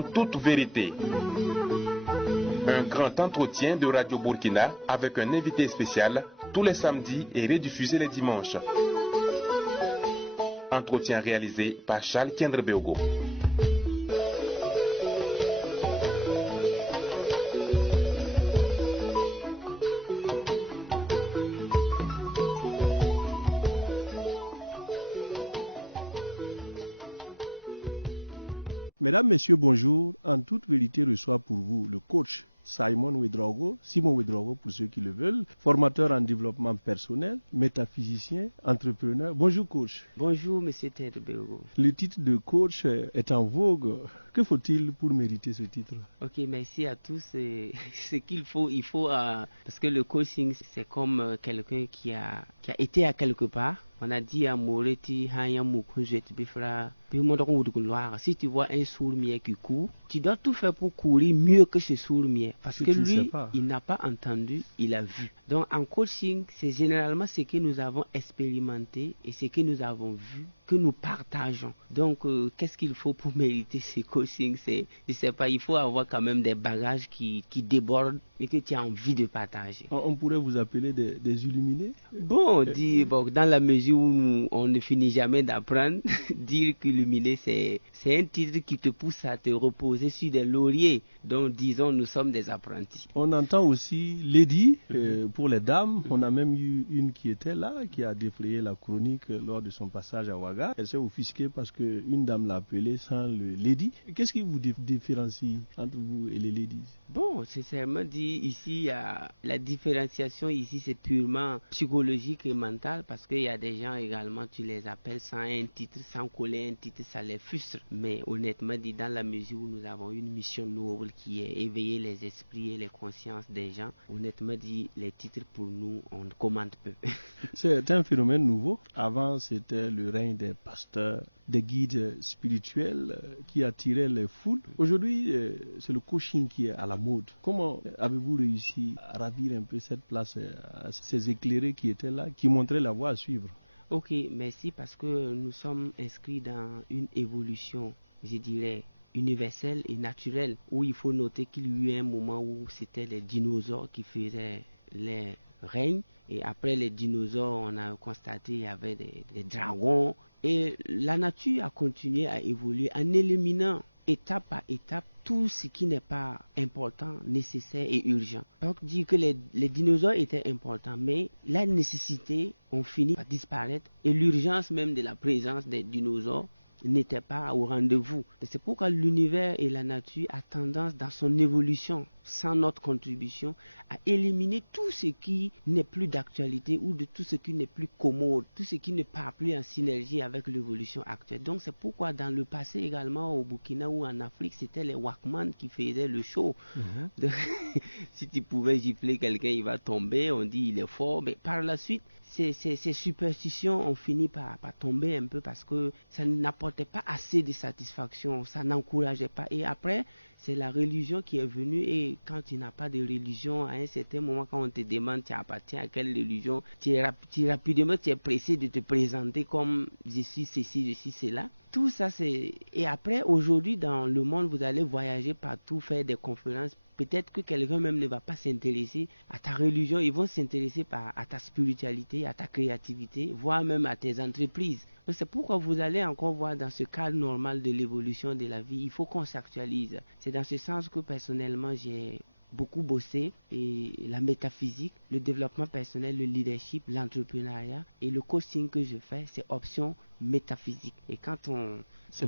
en toute vérité. Un grand entretien de Radio Burkina avec un invité spécial tous les samedis et rediffusé les dimanches. Entretien réalisé par Charles Kendrebeogo. Mesdames, Messieurs, bonjour. En toute vérité, reçoit pour vous le coach Simon Ouedraogo pour ceux qui le veulent, formateur en développement personnel, métaphysicien, entrepreneur. Bonjour coach. Bonjour Monsieur Kendrebeogo. Le titre de coach est en vogue. Que faut-il pour mériter ce titre? Ok, merci à tous. Ce qu'il faut, parce que le coaching c'est comme quelqu'un qui a été à quelque part. On a dit à Moreti, si tu vois un sourd-muet qui court, tu dois tout faire pour courir mieux que ce sourd-muet. Parce que lui, il n'a pas entendu, il a vu. Donc en coaching, c'est généralement ce que nous avons expérimenté et ce que nous avons vu que nous partageons. Donc qu'est-ce qu'il faut pour mériter ce coaching? Je sais pas, il faut avoir quand même des bagages qui débordent et que tu as envie de partager. On pourrait vous appeler des illuminés? Bon, dans la mesure où on ne finit jamais d'apprendre, dire qu'illuminé, c'est un titre qui te pousse à te reposer sur des lauriers. Donc, disons, nous sommes des apprentis. On entend aussi Lady pour les dames. On a même eu une qui était là, qui a défrayé la chronique lors de son passage à Ouaga. Elle s'est offusquée parce qu'une dame l'a appelée sans le Lady. Qu'est-ce qui vous différencie entre vous et les ladies? Bon, sincèrement dit, ici, la différenciation ici, c'est purement psychologique et mentale parce qu'il y a des gens également, tu les appelles sans un titre, sans coller un titre, ça les frustre. Mais honnêtement dit, dans la mesure où nous avons une mission noble qui est éveiller les esprits et les consciences des gens, honnêtement dit, les titres pour nous, on commande peu. C'est un phénomène nouveau. Avant, c'était le règne des pasteurs, des guides spirituels qui attiraient les foules. Aujourd'hui, c'est le coaching qui est à la mode. Comment avez-vous réussi à ravir un peu cette place à ces éclairés qui étaient là, qui montraient la voie à suivre? Ok, merci parce que nous sommes inscrits dans une évolution, je dirais, universelle et naturelle, où il faut noter qu'il y a eu un moment où c'était les dinosaures qui faisaient les règnes, et après les dinosaures, on a constaté qu'il y avait des dragons, et la nature a continué à évoluer en éliminant étape par étape tout ce qui n'est pas important, nécessaire et urgent. Donc dire que les dinosaures étaient importants, mais la nécessité ont fini par disparaître et l'urgence même de la présence des dinosaures n'était pas au rendez-vous. C'est pourquoi l'univers et la nature a tendance dans son évolution, sans notre contribution, à éliminer tout ce qui n'est plus d'actualité ou de tout ce qui n'est plus commode, tout ce qui ne part plus en synergie avec l'évolution actuelle. Donc c'est pourquoi dans le passé également au Burkina ou en Afrique, c'était les Walkman qui faisaient le show. Donc, si tu pouvais gifler quelqu'un, il va tomber, on dit il est fort, mais par la suite, ces superstitions ont fini par tomber un peu parce que ça n'apportait pas assez de satisfaction, ça n'encourageait pas. Et après, c'est la religion qui est venue et quand tu n'as pas de religion, à un certain moment, quand on te demande tu appartiens à quelle religion, rapidement tu es pressé de te présenter comme je suis ceci, je suis cela. Tout ça, c'est... Et après, aujourd'hui, dans le monde, vous allez voyager partout, faire des conférences. Peut-être que quelqu'un même ne va pas s'intéresser à ta religion, ils vont s'intéresser à ta spiritualité, à ta créativité, voire même à tes entreprises. Donc c'est pourquoi vous allez encore voir dans ce cadre normal de l'évolution de la vie, il faut qu'on s'actualise. C'est dans ce sens que personnellement j'ai beaucoup bossé et la métaphysique, le développement personnel, le leadership, l'entrepreneuriat et le coaching que je fais, c'est option métaphysique. Et quand on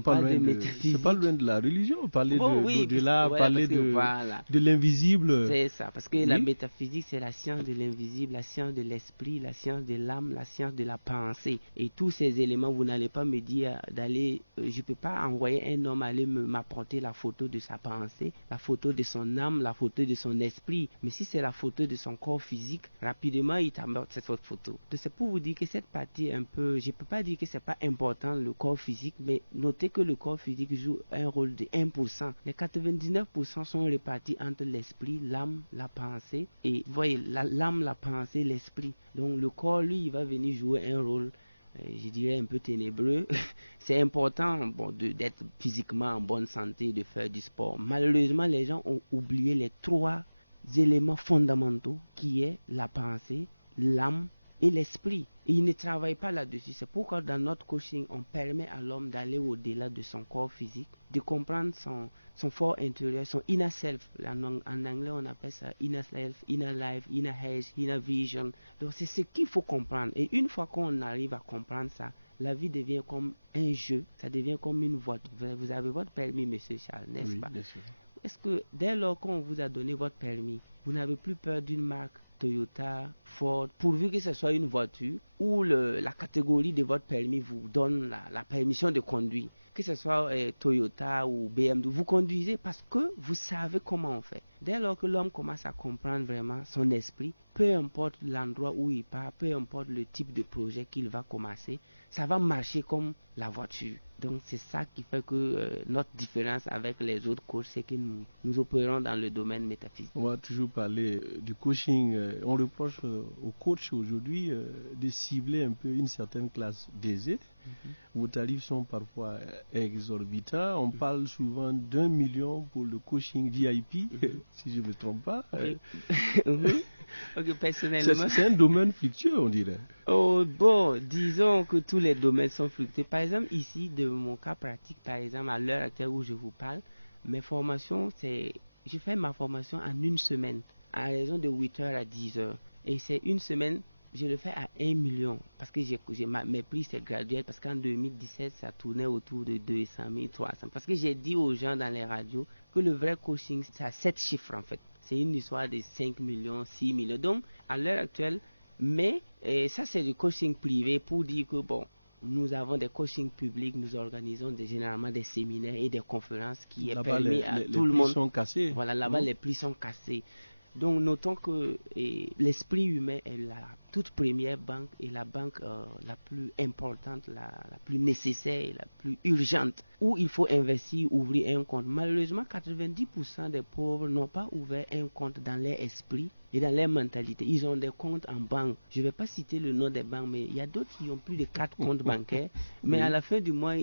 parle de métaphysique, c'est pas loin de la religion, parler d'au-delà, parler de l'invisible. C'est ça, parce que la métaphysique, c'est la science de l'invisible, la science de l'esprit, la science de l'âme, la science de la pensée. Et tous ces éléments, vous n'allez pas me dire d'aller, je peux pas envoyer un homme aller m'apporter la photo de sa pensée, la photo de son âme, la photo de son esprit. Mais si c'est la photo de son corps physique, rapidement, il t'apporte cette autre photo. Donc c'est pour vous dire que cette partie un peu, je peux pas dire que c'est pas important le corps physique, mais notez que le corps physique joue un rôle de 1%. Les 99% sont répartis entre l'esprit, l'âme, la pensée. Et vous voyez, l'âme, la pensée, l'esprit. Donc le corps, lui, il va venir jouer un rôle je dirais un peu ténébreux. C'est important d'être physiquement en bonne santé, de faire du sport. Malheureusement, les gens ont oublié les 3 éléments fondamentaux qui est la pensée, l'âme et l'esprit. Et ils ne travaillent pas là-dessus. C'est pourquoi dans notre coaching, on permet à l'homme d'aller au-delà de son corps physique, de comprendre son fort intérieur, son inner self. En anglais, on appelle ça inner self, inner life, inner health, inner vision. Donc c'est ce qu'il faut comprendre. Et une fois qu'on arrive à comprendre ça, la vie devient comme un jeu, ça devient comme une voiture. Vous avez votre permis, monsieur Charles, n'est-ce pas? Bien sûr. Est-ce que dès lors qu'on vous a donné votre permis, vous n'avez plus peur d'une marque Toyota, Ford, pourvu que ce soit une voiture où la catégorie de votre permis vous donne la permission de conduire, que ce soit Toyota ou BMW, vous conduisez parce que vous savez comment on fait. Dès lors que l'homme commence à comprendre vraiment son esprit, peu importe l'endroit où il part, peu importe le type de projet qu'il va commencer, ça va marcher comme la voiture. Donc c'est ça qui fait que notre différence avec les autres coachs, c'est que nous opérons dans le domaine métaphysique. On va toujours parler du coaching. On reproche aux coachs aujourd'hui de cibler un peu une certaine classe d'aisés. Vos tarifs sont parfois exorbitants. On parle souvent d'1 million pour le coaching VIP, si je ne me trompe pas. Okay, personnellement, c'est un domaine fluctueux, on dirait. Oh bon, disons que tous les domaines sont fluctueux. Par exemple, ici, de mon cas pratique, par exemple, à l'heure actuelle où je vous parle, mes formations, je fais ma formation en une semaine, à raison de 8h à 10h. Et c'est une semaine, je le fais à 1 million, parce que mes prix, c'est graduel, parce qu'en 2017, ça tournait autour de 200 000, 300. Parce que j'ai dit aux gens dans les radios que le vrai coaching, c'est à 7 chiffres, en fait. C'est une histoire de 5 millions, 6 millions. Donc, à l'heure actuelle, mais ça, c'est du coaching privé pour dire que, bon, nous avons des coachings publics, nous organisons généralement des séminaires et des conférences qui est permis à tout le monde. Les prix sont cassés. Voilà, là-bas, les prix sont cassés. Donc, notons que l'esprit humain est la toute première banque et la banque la plus importante, la plus nécessaire et la plus urgente, où il faut investir, ouvrir un compte. Malheureusement, 90% des pauvres n'ont pas ouvert un compte dans leur esprit et dans leur mentalité. Ils ont des comptes en banque. Je ne vais pas citer le nom des banques, mais il y a d'autres qui ont plus de 4 comptes bancaires, mais à la fin du mois,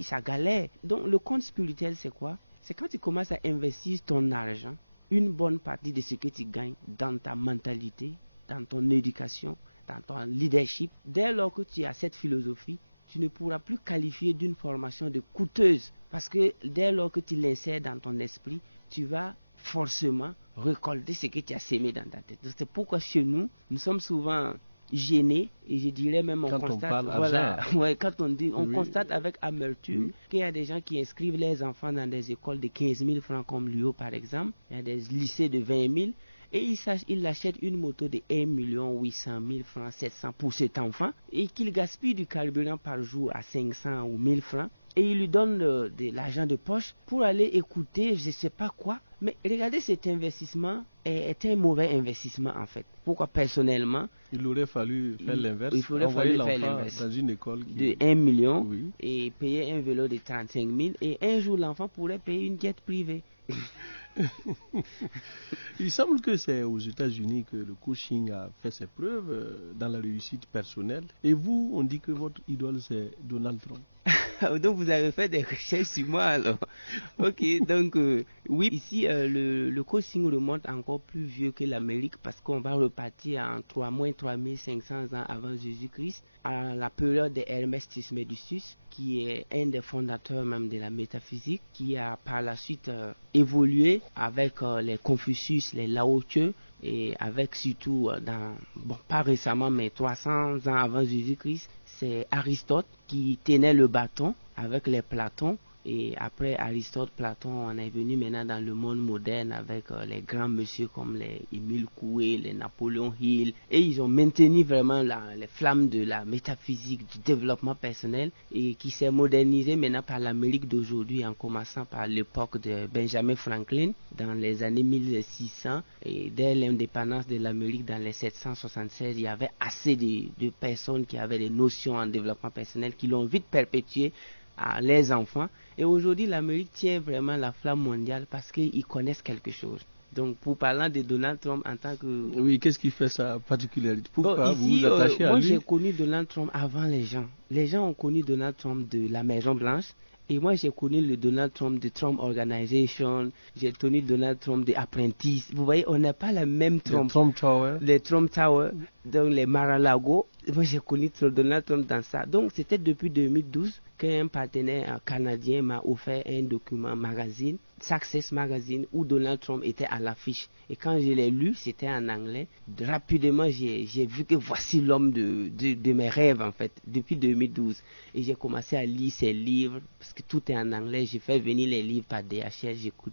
ça galère. Donc, le compte spirituel, c'est quoi? C'est quand tu commences à investir ton argent, une bonne partie de ce que tu gagnes dans ta mentalité, dans ton éducation, dans ton leadership. Dès lors que tu as cette philosophie, tu ne pourras plus qualifier d'une formation de coûteuse. Parce que dès lors que tu l'insères dans ton esprit, tu vas forcément récolter ce que tu as sémé dans ta tête. C'est pourquoi chez nous, nous sommes souvent gênés, et je dirais même on constate, quand on constate avec amertume qu'il y a des gens qui inscrivent les enfants dans des écoles de 15 000 francs comme l'UO par exemple, il y a des lycées de 20 000 et ils achètent une moto de 1 800 000 francs, 700 pour cet enfant et qu'il gaspille du carburant par jour à 500 ou 1000 francs. Et il lui donne de l'argent de poche pour aller écouter je ne sais pas quoi. Mais regardez, cet investissement est un mauvais investissement en fait. Pourquoi personnellement, il aurait fallu faire l'inverse. Il aurait fallu faire l'inverse. Dans une école de 1 million et payer un vélo de 35 000 et un jour l'enfant pourrait payer une jet privée. Il semble que c'est aux États-Unis que le coaching a fait ses preuves dans la réussite personnelle. Et vous, on dit que votre idole c'est Donald Trump. Donc vous avez fait des recherches sur moi alors. Ok, donc oui, ici le coaching remonte encore plus vieux que l'Amérique parce qu'on va repartir en 3500 ans avant Jésus-Christ, à la période de Hermès Trismegistus, qui est un des fondateurs même de la métaphysique, qui a par la suite évolué avec les Confucius, les Lao Tzu, et avec surtout, pas récemment, mais 300 ans avant Jésus-Christ, c'est Aristote qui tenait le bâton avec les Platons. Et après Aristote, Platon, on est venu maintenant dans le monde moderne avec les grands messieurs comme les Émile Coué, les Napoléon Hill. Et ils ont maintenu vraiment les flammes de la métaphysique, du développement personnel et qui s'est modernisé maintenant par l'Amérique d'aujourd'hui en commençant par l'époque de Benjamin Franklin dans les années 1600. Et dès l'indépendance de l'Amérique dans les 776, il y avait assez de personnes qui avaient des notions en développement personnel qui l'ont vite perpétué à les enfants. Et aujourd'hui, l'Amérique tient vraiment la flamme mondiale parce qu'ils connaissent quelque chose. Donc, pour parler de Donald Trump en tant que... Oui, qu'est-ce qui fait sa particularité? Pourquoi ici, vous vous attachez à moi, lui? j'ai connu Donald Trump avant les gens. Les gens ont connu Donald Trump de la Maison Blanche. Et moi, j'ai connu le Donald Trump de Trump Organization. J'ai connu Donald Trump de Apprentice. Vous voyez, on n'a pas la même Trump. Les Trump Tower. Les Trump Tower, donc les Mar-a-Lago. Moi, j'ai connu Donald Trump dans ça. Donc, c'était depuis 2012 qu'un partenaire canadien m'a offert un document magazine, Success Magazine, où Donald Trump était à l'affiche. Et quand je l'ai lu, c'était en anglais. Rapidement, j'ai vu que voici l'homme de mes rêves, en fait, depuis 2012. Et j'ai commencé à lire ses livres, parce que tout est en anglais. J'ai fait venir les livres par DHL, j'écoute.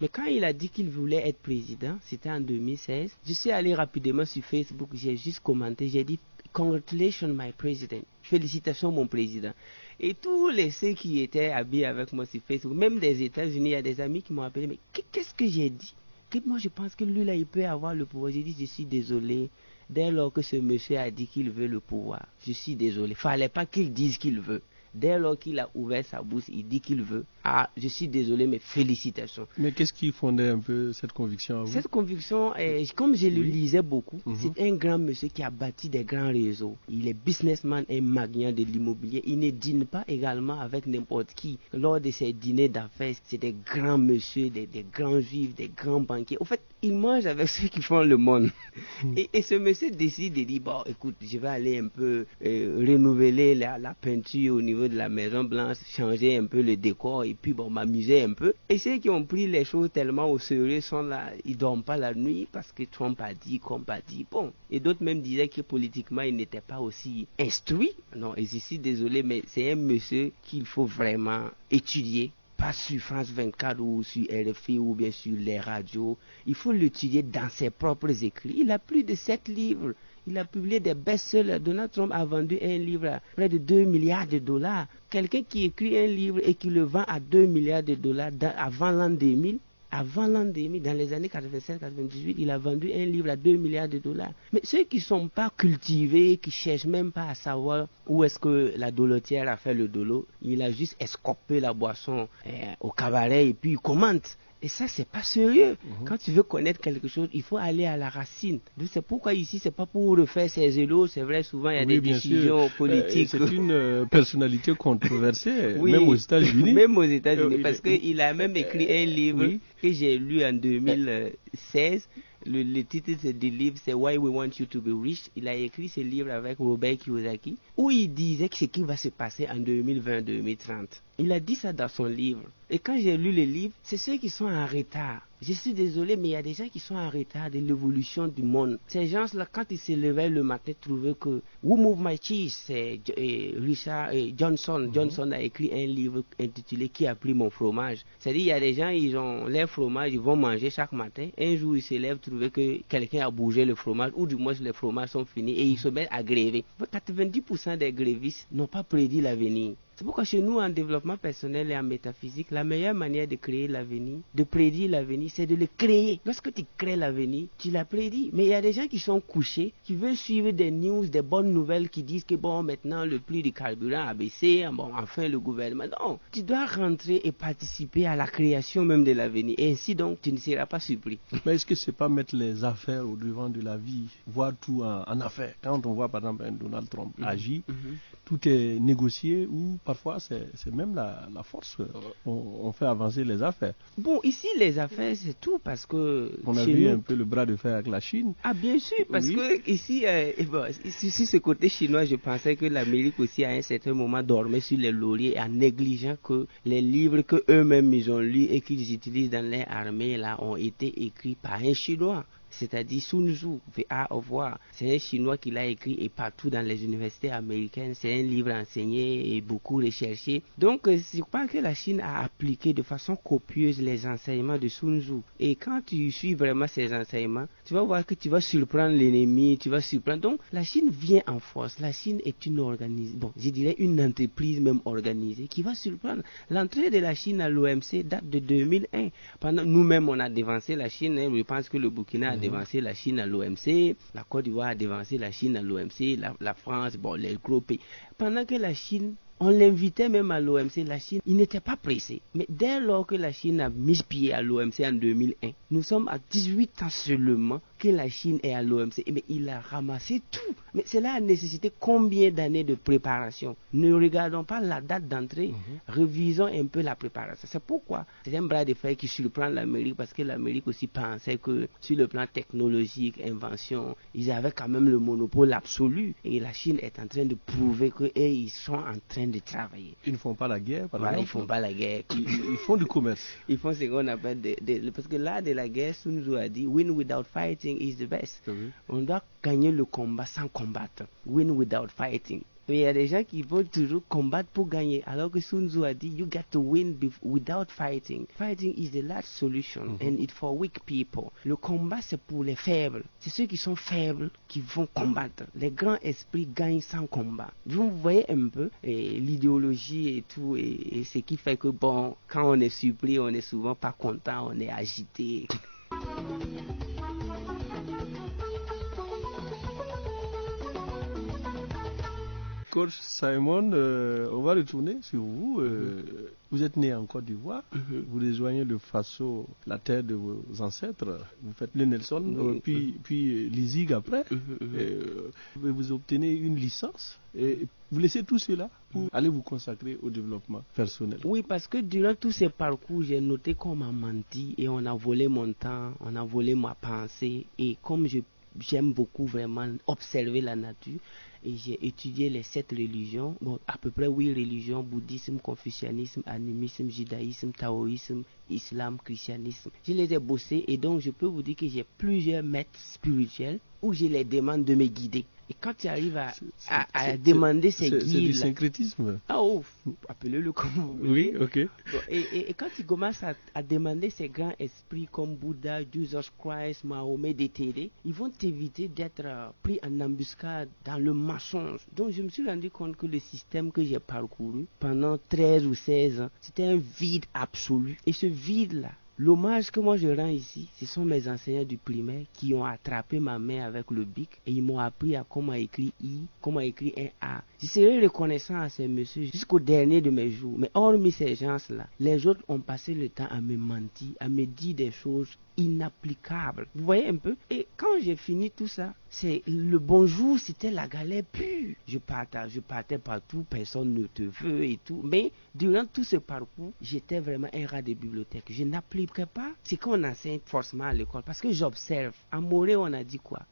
Mais quand il a dit qu'il voulait être président, c'était en 2016, je suis allé rapidement sur Facebook, j'ai juste commenté, j'ai dit « Congratulations, my president ». Félicitations, mon président. Et tous ceux qui étaient habillés avec moi sur Facebook, même des États-Unis, il y a des amis qui m'ont appelé, mais qu'est-ce que j'ai dit? Que moi, je pense que lui, là, il peut avoir le pouvoir. J'ai dit, je suis désolé. Dès lors que ce monsieur a dit qu'il veut le pouvoir, je suis désolé. Il ne fallait pas qu'il dise qu'il veut. Dès lors qu'il a ouvert sa bouche, il dit qu'il veut. Ah, je suis désolé, mais félicitations. Mais qu'est-ce qui fondait un peu cette conviction à vous? Cette conviction, comme je le lisais beaucoup, c'est un grand monsieur qui a bâti des grands réseaux. Il est businessman et magnat de l'immobilier. Il ne dîne pas également avec n'importe qui. Lors de ses dîners d'affaires, c'est des grands monsieur, des grands juifs, des grands banquiers. Au fait, il mange avec ceux qui font le monde. Et ce monsieur décide de dire, bon, écoute, je vais aller un peu renouveler la peinture au niveau de la Maison Blanche, changer un peu le décor et puis bon, m'amuser un peu. Et ceux qui ont pris les choses tellement au sérieux sont là, ils dorment pas la nuit parce que Trump a dit, bon. Et d'autres même disaient que politiquement, il n'était pas aussi instruit. Non, et je suis désolé, mais c'est un monsieur qu'il faut vraiment étudier. Pas sur France 24 ou sur RFI ou bien sur les radios. Il faut l'étudier dans ses propres écrits. Il a plus de 7 livres. Il a publié des best-sellers. Donald Trump a vendu un livre à près de 2 milliards de dollars. Quelqu'un qui écrit un livre et qui le vend à 2 milliards de dollars avant l'an 2000, dans les années 87-98, il a vendu un livre à 2 milliards de dollars. Mais ceux qui ne sont pas cultivés, qui ne cherchent même pas à savoir où est-ce que la dolotière a fait le dolo, il a juste escopé la boisson au cabaret et puis il commente. Et ça, c'est pas sérieux. Quand tu veux connaître quelque chose, il faut aller à la racine. Donc, c'est pourquoi ici, c'est pas pour refaire ses élos. C'est vrai, souvent, il y a des décisions politiques. C'est une personnalité controversée, oui, même aux États-Unis. Même aux États-Unis, parce qu'il a même écrit un livre que j'ai lu en 2016. Le titre du livre, c'est Why We Want You to Be Rich. Il a écrit ce livre avec Robert Kiyosaki, où il disait que ce qui va se passer en 2020-2030. Il a dit ça dans son livre. Et quand j'ai lu le livre, c'est ceux qui sont en retard. Je suis désolé, mais il y a des gens qui sont en retard de l'évolution du monde. Ces gens-là, quand ils se levaient le matin, trouvaient que Who Move My Cheese, c'est Richard Johnson. Johnson a écrit un livre intitulé Qui a pris mon fromage. C'est-à-dire, il y a des gens, ils ont leur fromage, ils vont manger chaque matin. Un jour, ils se lèvent, trouver que quelqu'un a bougé le fromage, ou du moins les fromages sont finis, et ils se mettent à gréver. 90% des grévistes n'ont pas prédit l'avenir. C'est pourquoi chez nous, en développement personnel et en métaphysique, la meilleure manière de créer l'avenir, de prédire l'avenir, c'est de le créer. Lorsque tu crées l'avenir, tu l'as prédit. Mais il y a des gens qui sont couchés, qui veulent suivre des news, des bonnes nouvelles qui disent que bon, maintenant le prix du carburant a baissé, bon, enfin le gouvernement. Non, tu dois rentrer et participer à la création même de l'avenir. Et ainsi donc, tu ne seras pas surpris. Mais est-ce que c'est pas mettre les affaires au devant de la vie, voir tout en affaires? Quand on voit par exemple un Donald Trump agir, tout est négocié ou parfois c'est même la force. On fait avancer les affaires. Bon, ici les affaires c'est tout parce que on a vu un peu le bras de fer avec la Chine. Ah bien sûr, parce que ici, sur ce côté chinois, je pensais que l'Amérique aussi à un certain moment dormait sur les lauriers en négligeant que les livres que eux-mêmes ils ont lus et qu'ils utilisent dans leur armée là ont été écrits par un Chinois. C'est-à-dire Sun Tzu, The Art of War. C'est un Chinois qui l'a écrit et partout dans les universités américaines. C'est un livre enseigné et beaucoup recherché. Donc, je crois que la Chine a appliqué de façon copieuse les enseignements de Sun Tzu. Et quand tu suis vraiment ces enseignements, tu vas voir que tu vas surprendre l'ennemi, tu vas surprendre. Donc, la Chine vient en force. La Chine est une organisation, bon, je dirais une entreprise même organisée qui va surprendre. L'entrée de la Chine à l'OMC date de 2001. Pendant nous-mêmes, on a dévancé la Chine. Je pense que le Burkina a dévancé la Chine à l'OMC, la Côte d'Ivoire a dévancé la Chine à l'OMC, la France, bon, les gros pays. Pendant que la Chine On l'invitait même à l'OMC, la Chine, il n'était pas pressé. Mais dès lors que la Chine a mis pied à l'OMC en 2001, nous sommes à 18 ans seulement que la Chine est à l'OMC. Mais il a ramassé tout. Mais cela a nécessité combien d'années de préparation? Ne regardons pas la date d'entrée, révisons un peu la préparation. C'est pourquoi c'est un bras de fer qui surprend l'Amérique, parce que l'Amérique aussi pensait que sur le plan technologique, invention, ils avaient quand même le monopole absolu. Et la Chine est en train de prouver qu'ils sont en train de travailler. Ils ne font pas la guerre, par exemple. Ils ne font pas la guerre. Ils font du commerce. Ils font ce qu'on appelle parce que là, de la guerre, Sun Tzu a dit, win without fighting is the best. On doit gagner le combat sans combattre. Win without fighting. Mais il y a des gens qui veulent toujours combattre pour gagner, alors que Sun Tzu a dit, you get to win without fighting. Fighting is the last solution, and it's for weak people. Le combat, c'est pour les faibles. C'est ceux qui sont faibles qui vont combattre. Les grands esprits gagnent sans combat. Vous voyez un peu l'idéologie et tout, et ce qui fait que, bon, quand on est surpris, on est souvent pas content, on est agité. Coach Simon, on va retourner sur vous. Vous êtes né en Côte d'Ivoire, vous rejoignez le Faso, la terre de vos ancêtres, vous faites le Nelson, puis l'ISIG après, vous obtenez une licence, et vous laissez tout cela pour aller vous consacrer au développement personnel. Oui, parce que durant tous ces parcours, j'ai noté qu'on m'a menti et on a volé mon temps, on a volé ma pensée, et comme j'aime beaucoup vraiment observer la nature, et j'ai étudié les 7 religions, bon, à peu près 8 religions, bouddhisme, confucianisme, animisme, judaïsme, taoïsme, islam, christianisme. Je les ai bossés, et donc je peux vous dire que j'ai plusieurs maîtres spirituels où je les demande de me guider. Et quand tu arrives à demander ces guides... C'est du syncrétisme. Ah, oh, appelez-le comme vous voulez. Oui, ok. Bon, et quand tu commences à demander ces grands esprits comme Bouddha, Jesus Christ, Mahomet, de t'aider, ils vont t'éviter d'être pris en embuscade dans le mensonge. Donc je me suis rendu compte que le système que j'ai parcouru pendant 13 ou 16 ans, c'était un vide absolu. Et ce vide-là, l'hommage que moi je rends ici, ce sont mes enseignants du primaire qui ont attrapé ma main avec le bic et ils m'ont appris à comment écrire I, comment écrire un A. Je serai reconnaissant à ces messieurs jusqu'au dernier de mes jours. Mais hormis ces gens-là, les autres ont passé le temps à me mentir, à me dire des choses inapplicables. Vous voyez un peu? Et quand j'ai fini tout ça, c'est le bonjour, c'était la galère pure. Je partais partout, personne ne te veut et tout. Mais durant tout ce parcours, j'étais vraiment un rat de bibliothèque. Je n'appliquais pas ce qu'on enseigne forcément à l'école parce que j'observe. À Morée, on a dit quoi?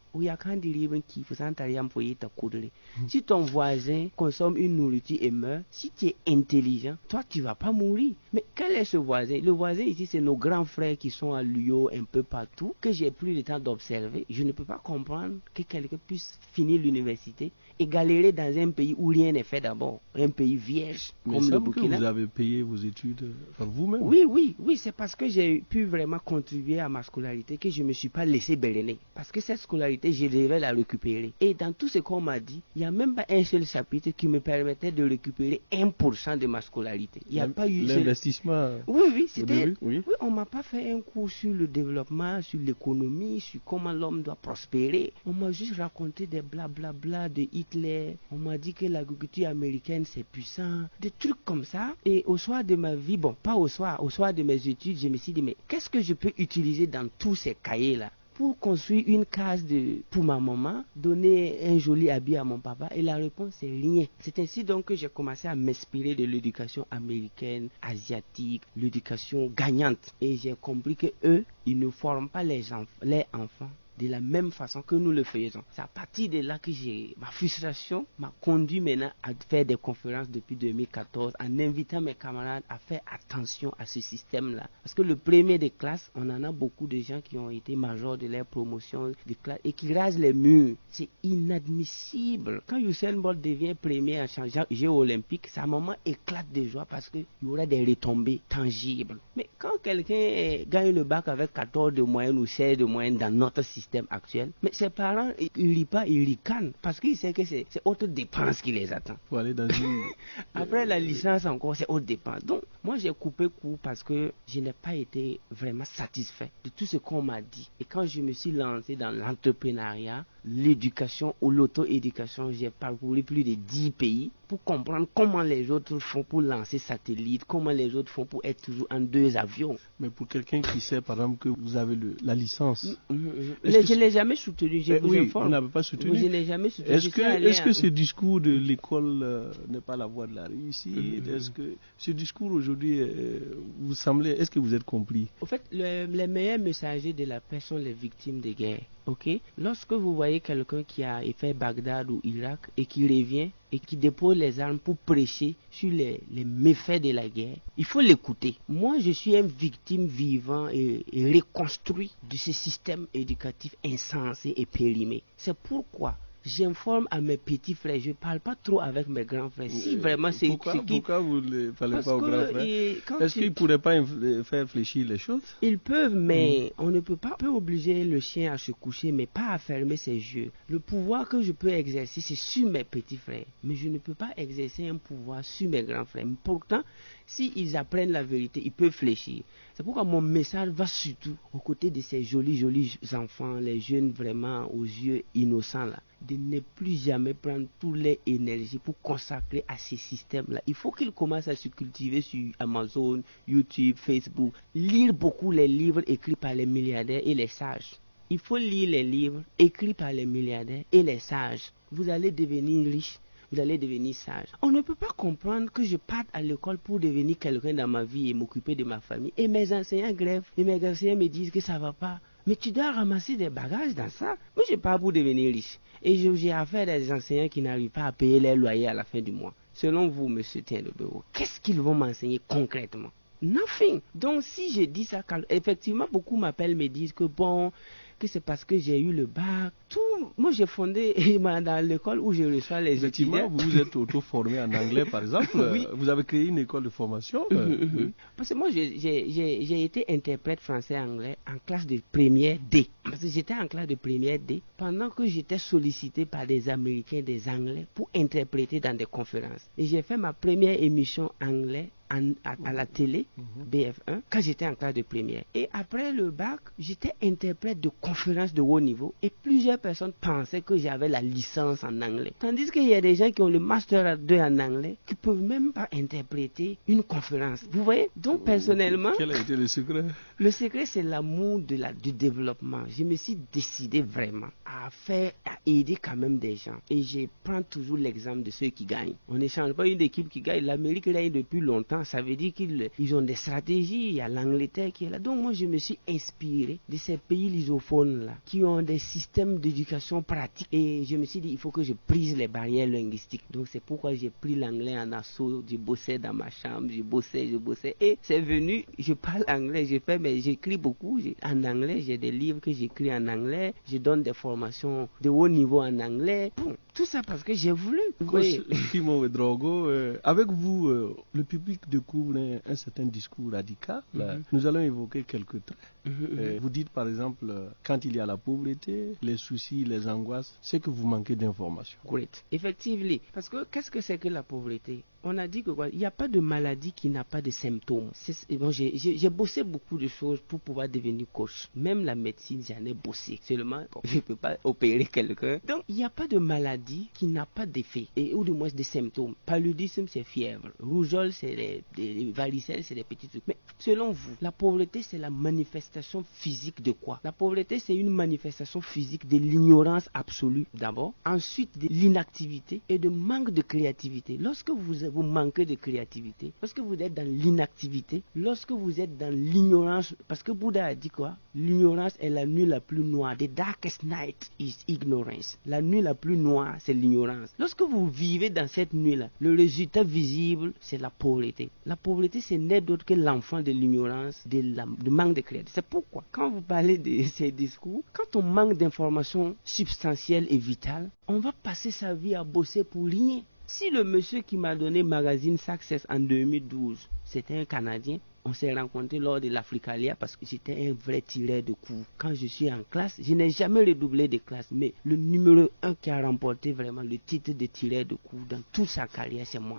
Si ton voisin consomme une nourriture et meurt, si tu es intelligent, toi tu vas pas mourir. Mais quel est ce voisin? Le voisin ici, c'est nos grands frères qui sont à Lyon, un peu partout, que j'ai plus le temps d'observer. Je ne peux pas comprendre que quelqu'un puisse finir l'université et galérer dans un pays où rien n'est fait d'abord, un pays vierge comme le Burkina. Vous avez payé vos études par vous-même? Oui, c'est parce que j'ai pu vraiment contribuer à ma scolarité que je ne me suis pas laissé berner. Parce que cette scolarité, je devais la récupérer. Et dans tout ce qu'on m'a dit, il n'y a même pas un seul chapitre qui me permettait de récupérer 1% de ma scolarité. Il n'y a pas eu l'investissement. Oui, c'était. Oui, on m'a pas fait un cours sur le développement, sur l'économie, sur comment l'homme doit prospérer. On m'a juste raconté des blablabla de Hitler. On m'a dit que l'agriculture américaine c'est puissant, des trucs comme ça. Et au soir de ma vie, bon, pas au soir de mes études, je me suis dit mais qu'est-ce que je peux utiliser dans tous ces cahiers là pour construire une case pour ma maman, donner un joli habit à mon papa? Et la réponse c'est rien. C'est ainsi donc que j'ai commencé à m'inspirer de l'éducation américaine, asiatique, l'éducation gagnante. Et j'ai compris que eux, ils ne forment pas les enfants de la même façon que nous le faisons. C'est à partir de là que ma frustration m'a conduit maintenant à faire des conférences depuis 2014 en invitant mes camarades à faire attention à ce système-là. Parce que le premier des classes, on en a beaucoup de gens qui ont été majors de leur promotion de classe et qui rasent les murs. C'est inadmissible. Quand Usain Bolt devient premier en changeant Jeux olympiques, sa maman éclate de joie parce qu'il y aura des retombées tangibles. Mais quand quelqu'un gagne le bac avec 14 de moyenne ou 16 de moyenne dans notre système actuel, mais ses parents, ils rient pas, ils ricanent parce qu'ils savent que c'est autre dépense qui les attend. Pour aller dans une... Après la licence encore, c'est autre dépense. Donc, moi j'ai coupé court parce que je n'ai pas été vraiment satisfait de tout ce qu'on m'a dit. Et quand je me suis lancé dans l'entrepreneuriat, l'éducation ou l'auto-éducation, j'ai parcouru plus de 10 pays. pour comprendre comment les autres font pour lancer satellite, comment les autres font pour être toujours en 2 avions. Mais pour quelqu'un qui sait, par exemple, que vous avez la licence... Je ne l'ai jamais soutenu, je vous informe. Vous n'avez pas soutenu. Je n'ai jamais soutenu. Est-ce que ce discours de l'école n'est pas la voie de la réussite? Est-ce que ce discours aujourd'hui, vous semblez... Est-ce que vous êtes compris? Au fait, les meilleurs messagers de la paix sont les victimes de guerre. Okay? Lorsque vous voyez quelqu'un qui a fait Bagdad ou Irak et qui revient et qui dépose les armes pour prêcher sur les méfaits de la guerre, il faut l'écouter. Moi, je suis une victime vivant et reconstruit de ce système éducatif insensé et périmé. C'est pourquoi j'informe à mes petits frères. Je ne parle pas trop avec mes grands frères. Si vraiment c'est pourquoi vous ne parlez pas aux grands frères? Est-ce qu'ils ne pourraient pas faire fléchir les choses? Ils peuvent, mais on ne peut pas obliger le chien à se coucher, mais pas à fermer ses yeux. Le pouvoir que je peux exercer, c'est sur mes petits frères. Mais je ne peux pas exercer un pouvoir sur mes grands frères. Mais pourtant, s'ils apprennent la vérité, ils peuvent fléchir. C'est pourquoi mon message va surtout aux côtés de ces jolis enfants, les jeunes vraiment aux yeux innocents là, de ne plus jamais prendre toute leur énergie pour consacrer à ces systèmes-là. Il faut qu'ils commencent à se cultiver sur Amazon, YouTube, Facebook, lire beaucoup les livres écrits par les milliardaires et les sages. Il faut lire les livres écrits par les milliardaires et les sages. Vous allez devenir riche. Vous allez devenir sage. On ne peut pas comprendre que je parte à l'école pour devenir quelqu'un dans ma vie et m'occuper de ma famille. Et mes enseignants grèvent, et mes enseignants me disent que ça ne va pas. Mais tu dois ramasser des bagages dans ça. Moi, je pars pour devenir riche. Et j'ai affaire à des enseignants qui n'arrivent pas à payer leur loyer à la fin du mois. Selon vous, monsieur Tiendebeo, qu'est-ce qu'ils vont m'enseigner concrètement? Nothing. Donc, si je dis ça, effectivement, beaucoup m'appellent, me disent que bon, que c'est parce que j'ai eu le bac. Moi, j'ai fondé dans l'école où je reçois les étudiants. Vous vous êtes auto-formé en anglais, par exemple. Oui. Vous avez créé une école de formation. Oui. Parce que moi, j'ai été interprète français-anglais en classe de première D. Parce que j'étais en classe de première D pendant que j'étais sollicité par des Américains, des Anglais, pour interpréter dans des conférences. Et j'ai fait ma première émission anglais à la télé, BF1, quand j'étais en classe de première. Et après le bac, j'étais interprète de conférences de haut niveau et plusieurs personnes pensaient que j'avais la licence en anglais. Tandis qu'il y a des gens qui ont le Master 2 en anglais qui ne peuvent même pas interpréter une conférence. Vous voyez? Donc personnellement... Quel a été le secret? Le secret, c'est l'amour du développement. Je me suis décidé vraiment à aider quand même des gens. Et je prends toujours l'exemple de ceux qui gagnent. On n'échange pas une équipe qui gagne. L'Amérique gagne depuis longtemps. Ça veut dire qu'ils ont des stratégies. Il y a l'Angleterre qui est là. Donc moi, je me suis inspiré de ces pays lusophones-là qui ont des systèmes d'éducation pratique. Et je me suis dit, il faut que je brise les barrières linguistiques. Donc c'est pourquoi j'ai pris l'anglais en assaut. Je bossais dans ma chambre. Je bossais. Et c'est venu, je parle anglais. J'écris beaucoup en anglais. J'ai des livres que j'écris en anglais. Je donne des formations de haut niveau en anglais. Bon, tout ça parce que j'ai voulu. Simon Ouedraogo, avec vous, le public découvre un certain discours radical. Nous allons évoquer quelques traits. Vous dites par exemple, quand il y a la pauvreté, les soucis, les angoisses, c'est que vous manquez d'informations. Great. Effectivement. Parce que qu'est-ce que c'est que la pauvreté? On a dit que il n'y a pas de maladie qui n'a pas de symptômes. Bon, j'ai bossé beaucoup de choses pour pouvoir devenir coach. Même la médecine, j'en ai bossé. Seulement, je ne peux pas opérer quelqu'un. Donc, il n'y a pas de maladie qui n'a pas d'effet, ou du moins des symptômes. Paludisme, c'est fièvre. Rougeole, c'est des varicelles, c'est des petits trucs. Mais selon vous, la pauvreté, c'est la manifestation physique de quoi? La pauvreté, c'est une manifestation physique de l'ignorance absolue, d'abord. Ensuite, de l'inactivité et de manque de créativité. Lorsque vous manquez de créativité, lorsque vous êtes dans l'inactivité, lorsque vous êtes dans l'ignorance, parce que Bouddha a dit quoi? L'ignorance est la nuit la plus noire. The darkest night is ignorance. La nuit la plus noire, c'est l'ignorance. Lorsque vous vivez dans cette nuit-là, le résultat visible, c'est la pauvreté. La pauvreté, c'est n'est d'autre que l'enfant de l'ignorance, du manque de créativité. C'est pourquoi, quand vous parlez de ces discours, quand on manque d'informations substantielles et vitales, on va passer sa vie à bosser pour rien. Si le monsieur qui m'a donné Magazine Success en 2012, c'était un Canadien, on s'est rencontrés lors de l'Africalia parce que j'étais un vrai tireur de coups. Quand je suis en classe, je n'ai jamais redoublé de classe, mais le numéro 1 qui a remporté vraiment le titre de tireur de coups dans toute sa carrière, c'est moi.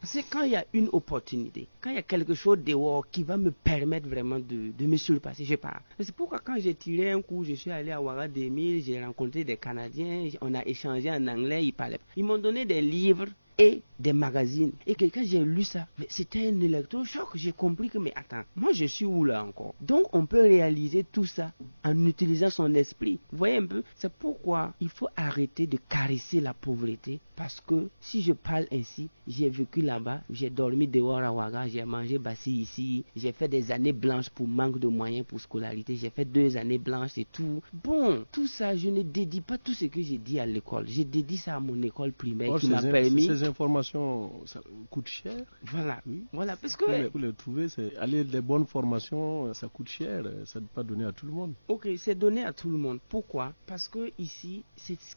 Parce que quand il y a une opportunité, quand il y a quelque chose dehors qui va me permettre vraiment de me surpasser, je pars. C'est pourquoi quand j'ai tiré un coup, je suis allé à Ouara 2000, j'ai rencontré des Canadiens, on a échangé en anglais, ils m'ont donné des livres et des magazines. Et que quand j'ai lu ça, mais c'était un électrochoc. J'ai compris que, mais attends, moi je suis où là encore? Donc on peut réaliser tout ça en utilisant son esprit. Vous voyez un peu? C'est pourquoi il faut arrêter de caresser la pauvreté. Parce que si je parle ainsi, j'ai vécu là-bas, j'ai dormi dehors à Ouaga, j'ai mangé bassi ici, j'ai fait des années blanches pour manque de moyens pour scolarité, j'ai fait 2 années blanches et tout. Bon, tout ça, je ne dédie pas tout ce que j'ai dit à l'école. J'ai dédié ça à mon école primaire qui m'a permis... Ces informations, ça coûte cher. Voilà, oui. Voilà, parce que... Pour les trouver, aller des bonnes formations, ça coûte cher, ça n'est pas donné à tout le monde. Ok, c'est donné à tout le monde. Pourquoi? Parce que ici,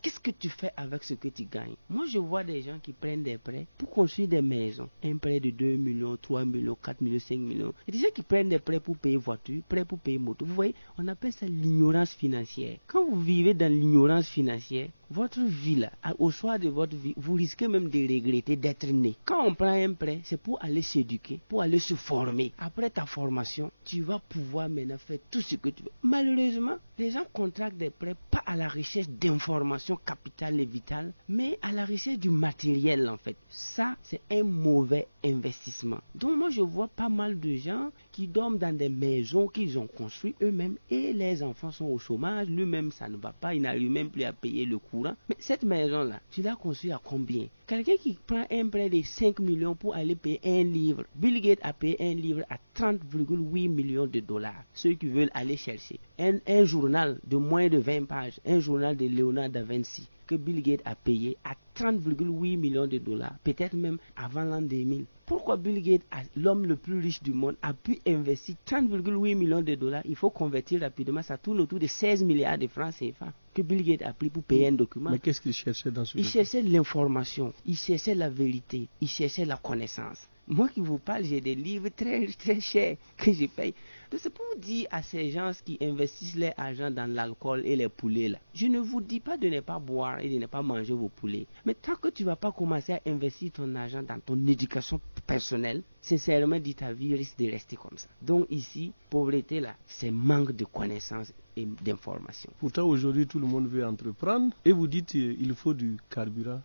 qu'est-ce que tu fais avec ce que tu gagnes? Moi, je vois des gens qui prennent des prêts pour construire des maisons. Un prêt de 2 millions, 3 millions, 4 millions, 5 millions. Et des gens qui prennent des prêts pour payer voiture, prêts pour payer moto. Vous voyez, on appelle ça l'ignorance financière. Quand vous vivez dans l'ignorance financière, votre vie là, au soir de votre vie, vous risquez même de regretter d'être né. Quand on prend un prêt, c'est pour aller s'éduquer, pour aller se former. Après ta formation, tu vas pouvoir maintenant faire tout ce que tu veux. Malheureusement, les gens contractent des prêts pas à la recherche d'informations capitales et vitales, mais à la recherche du matériel en fait. Ça, c'est un mauvais investissement. Donc moi, je vois pas mal de gens qui dorment dans des maisons qu'ils ont construites eux-mêmes et les enfants sont au chômage. Lui-même, ça ne va pas, il n'arrive même plus à payer le courant. Mais cette maison-là, tu l'as construite à combien? Quelqu'un qui prend un prêt de 5 millions pour aller payer un livre, Bill Gates a payé un livre à 30,8 millions de dollars. Ceux qui veulent aller chercher un journal de moins de 20 pages, un journal de Léonard da Vinci, que Bill Gates a payé à 30,8 millions de dollars, peut-être même avant l'an 2000. Pourquoi Bill Gates, l'homme le plus riche du monde, a pu investir 30,8 millions de dollars? Il faut convertir rapidement, ça tourne autour de 16 milliards de francs CFA que Bill Gates a pris pour payer un document. Mais qu'est-ce qu'il cherchait dans ce document? Il cherchait l'information, il cherchait la vérité, il cherchait la connaissance. Moi qui vous parle, j'ai des livres très, très chers que je paye. Donc c'est pour dire à ces gens qui investissent leur argent dans l'alcool et les poulets là. Je ne vous dis pas de ne pas boire et de ne pas manger vos poulets. Mais tant que tu ne vas pas commencer à investir ton argent dans ton éducation personnelle, sincèrement dit, ta vie risque de rester comme ça. Donc ici, pauvreté là, c'est manque de connaissances et d'informations. Pourtant aujourd'hui tout le monde veut entreprendre et vous dites il faut du carburant.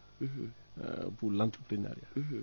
Pour l'entrepreneuriat.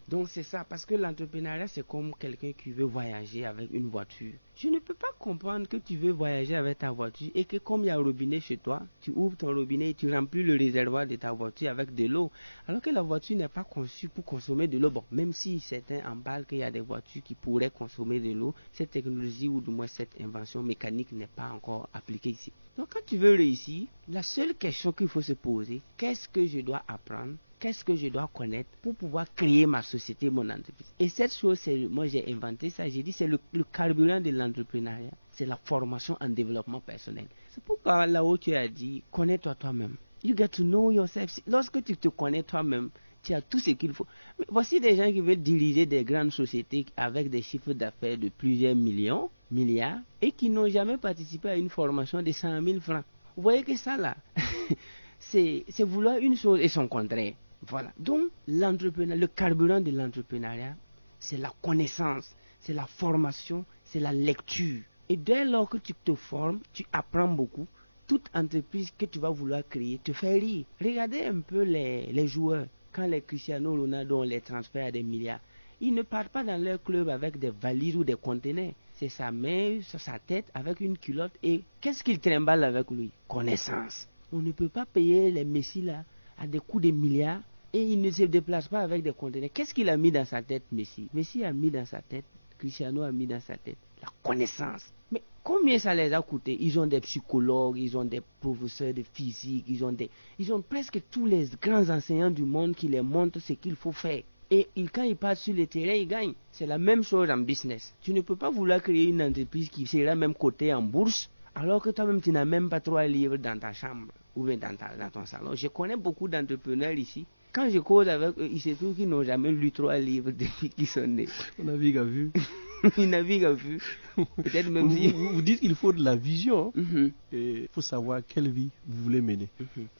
Donc c'est ça, parce que l'entrepreneuriat c'est comme quelqu'un qui veut voyager avec une voiture. Je ne peux pas comprendre que tu veux voyager avec ta voiture et que comme il y a un robinet chez toi, tu ouvres ton robinet et tu remplis le réservoir de ta voiture avec de l'eau, alors que la voiture n'est pas conçue pour consommer de l'eau. Bon, même si certains emballent qu'il y a des voitures qui pourraient consommer de l'eau, cette technologie ou du moins cette invention mécanique n'est pas encore appliquée ici. Donc quand tu veux réussir, la seule question qu'il faut se poser, qu'est-ce que je dois apprendre? Qu'est-ce que je dois connaître pour pouvoir créer ma société, mon entreprise? Et cette chose, moi j'ai inventé ça, j'ai dit c'est le carburant de l'entrepreneuriat, c'est la formation en développement personnel. C'est pourquoi là-haut tu as dit, connais-toi toi-même. You get to know yourself. Lorsque tu te connais toi-même, tu as tout ce qu'il faut. Mais voici des gens qui veulent diriger des grandes sociétés avec des chiffres d'affaires de plusieurs millions, milliards, et qui n'ont jamais participé à une formation de 100 000 francs. Vous voyez que ça là, c'est vouloir une chose et son contraire. Voilà. Donc, le carburant de l'entrepreneuriat, c'est la connaissance, c'est la formation, c'est la lecture. Et dès lors que tu te formes, tu apprends beaucoup. Toute entreprise que tu vas vouloir créer te fait rire. Regardez un peu les joueurs. Quand les Cristiano Ronaldo on les transfère à des milliards, ils ne partent pas dans leur club avec des valises ou des conteneurs. C'est sa main sur sa tête avec une culotte. Et qu'est-ce qu'il trimballe avec lui? Connaissance. On ne peut pas payer les Messi là à des coûts de milliards. Et il ne se déplace pas avec des conteneurs. Qu'est-ce qu'il a mis dans sa tête, Messi? Messi a mis dans sa tête, Cristiano a mis dans sa tête la connaissance. Mais combien ça les a coûté? Ils ont des psychologues, ils ont des professeurs de physique, ils ont presque tous les grands enseignants du monde qui les montrent ce qu'il faut faire. Et quand ils partent sur le terrain, ils gagnent. C'est la même chose en business. Tu ne peux pas vouloir créer une entreprise qui sera même cotée en bourse, alors que toi-même tu n'as même pas 3 livres dans ta chambre ou bien dans ton salon. Je connais beaucoup d'entrepreneurs ici. Quand je cause avec eux, il se trouve qu'ils n'ont jamais lu 3 livres depuis qu'ils sont nés. On navigue à vue. Ils naviguent à vue. Peut-être même si... Vous dites qu'il faut de la vision. Et il faut savoir quelle vie vous voulez mener.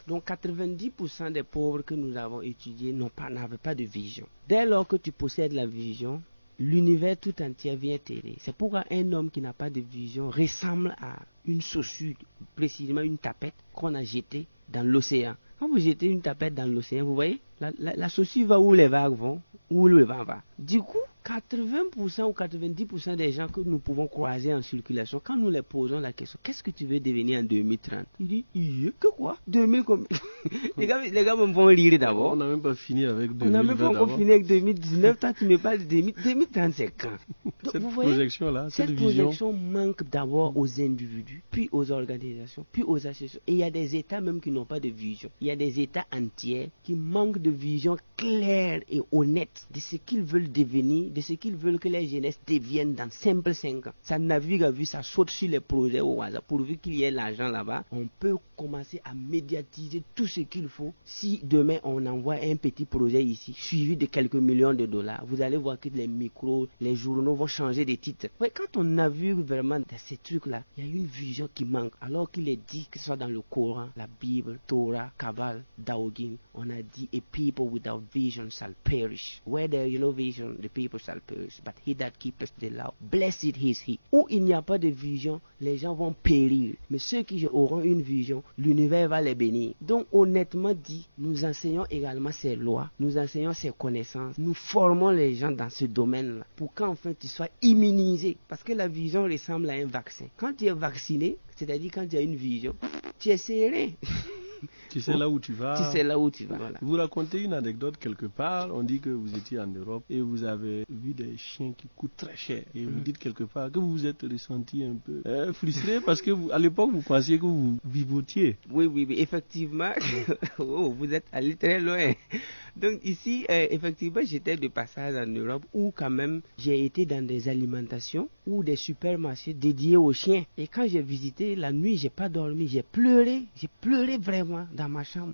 Donc 90% des pauvres que nous avons étudiés n'avaient pas de vision. Dès lors que tu possèdes la vision, l'univers tout entier vient t'aider. C'est pourquoi un homme qui n'a pas de vision ressemble à une chaussure, précisément une tapette qu'on a jetée dans l'océan. Quand vous jetez une tapette dans l'océan, vous voyez, la chaussure va où les vagues vont, où le vent va. Du coup, 80% ou 90% des gens que nous pouvons croiser en circulation, quand nous les posons la question, qu'est-ce que tu veux devenir en 2030? Il dit, que quoi? 2000 comme... les gars me vont rire d'abord. On n'a même pas fini avec 2020. On n'a même pas encore fini avec 2019. Toi, tu me parles de 2030, c'est quand? Donc, cette vous voyez, projection-là, cette projection manque d'abord aux individus, puis aux organisations, puis aux associations. Et il y a des États même qui n'ont pas de vision. Il y a des États entiers qui manquent de vision claire et honnête de ce qu'ils veulent devenir, de ce qu'ils veulent que les jeunesses deviennent dans simple 5 ans. Ça navigue à vue, ça saute sur les projets au hasard. Pourvu qu'il y ait l'argent là-bas, on peut commencer à médiatiser tout ce qu'il faut. Si demain on envoie un petit projet ici, suivi de quelques millions de dollars, vous allez voir que les micros, les journaux vont changer de titre. Ouais, quand on a vu vraiment dans ces trucs-là, il y a une vision qui manque. Alors qu'il est dit, que ce soit dans le Coran, la Bible, Torah, Kabbal, Daogin, on a dit, a people without vision shall perish. Where there is no vision, the people shall perish. But he that keepeth the law, blessed is he. Où il n'y a pas de vision, les gens vont périr. Mais ceux qui auront une vision, l'univers va les bénir. Donc, honnêtement dit, nous enseignons également ces lois, nous enseignons ces connaissances, nous formons les gens dans ce domaine-là pour qu'enfin tu sois immunisé. Parce que la vision ressemble à un vaccin. Quand tu es vacciné, c'est-à-dire quand tu as une vision, tu es serré. Tu sais là où tu vas. Tu sais là où tu vas. Voilà. Vous racontez une anecdote quelque part. On dit que vous étiez en Europe et vous avez vu des chiens qui coûtent très cher. Et vous dites quelque part que vous vous êtes ressenti un peu frustré parce que à l'époque vous pensiez que vous vivotiez. Oui, effectivement. Oh, vous êtes allé très loin. Donc ici, effectivement, j'étais de passage en Europe où quand même j'ai été dans des alimentations ou des supermarchés dédiés aux chiens. Et quand j'ai visité la nuit, j'ai pas dormi, j'ai pleuré vraiment dans ma chambre.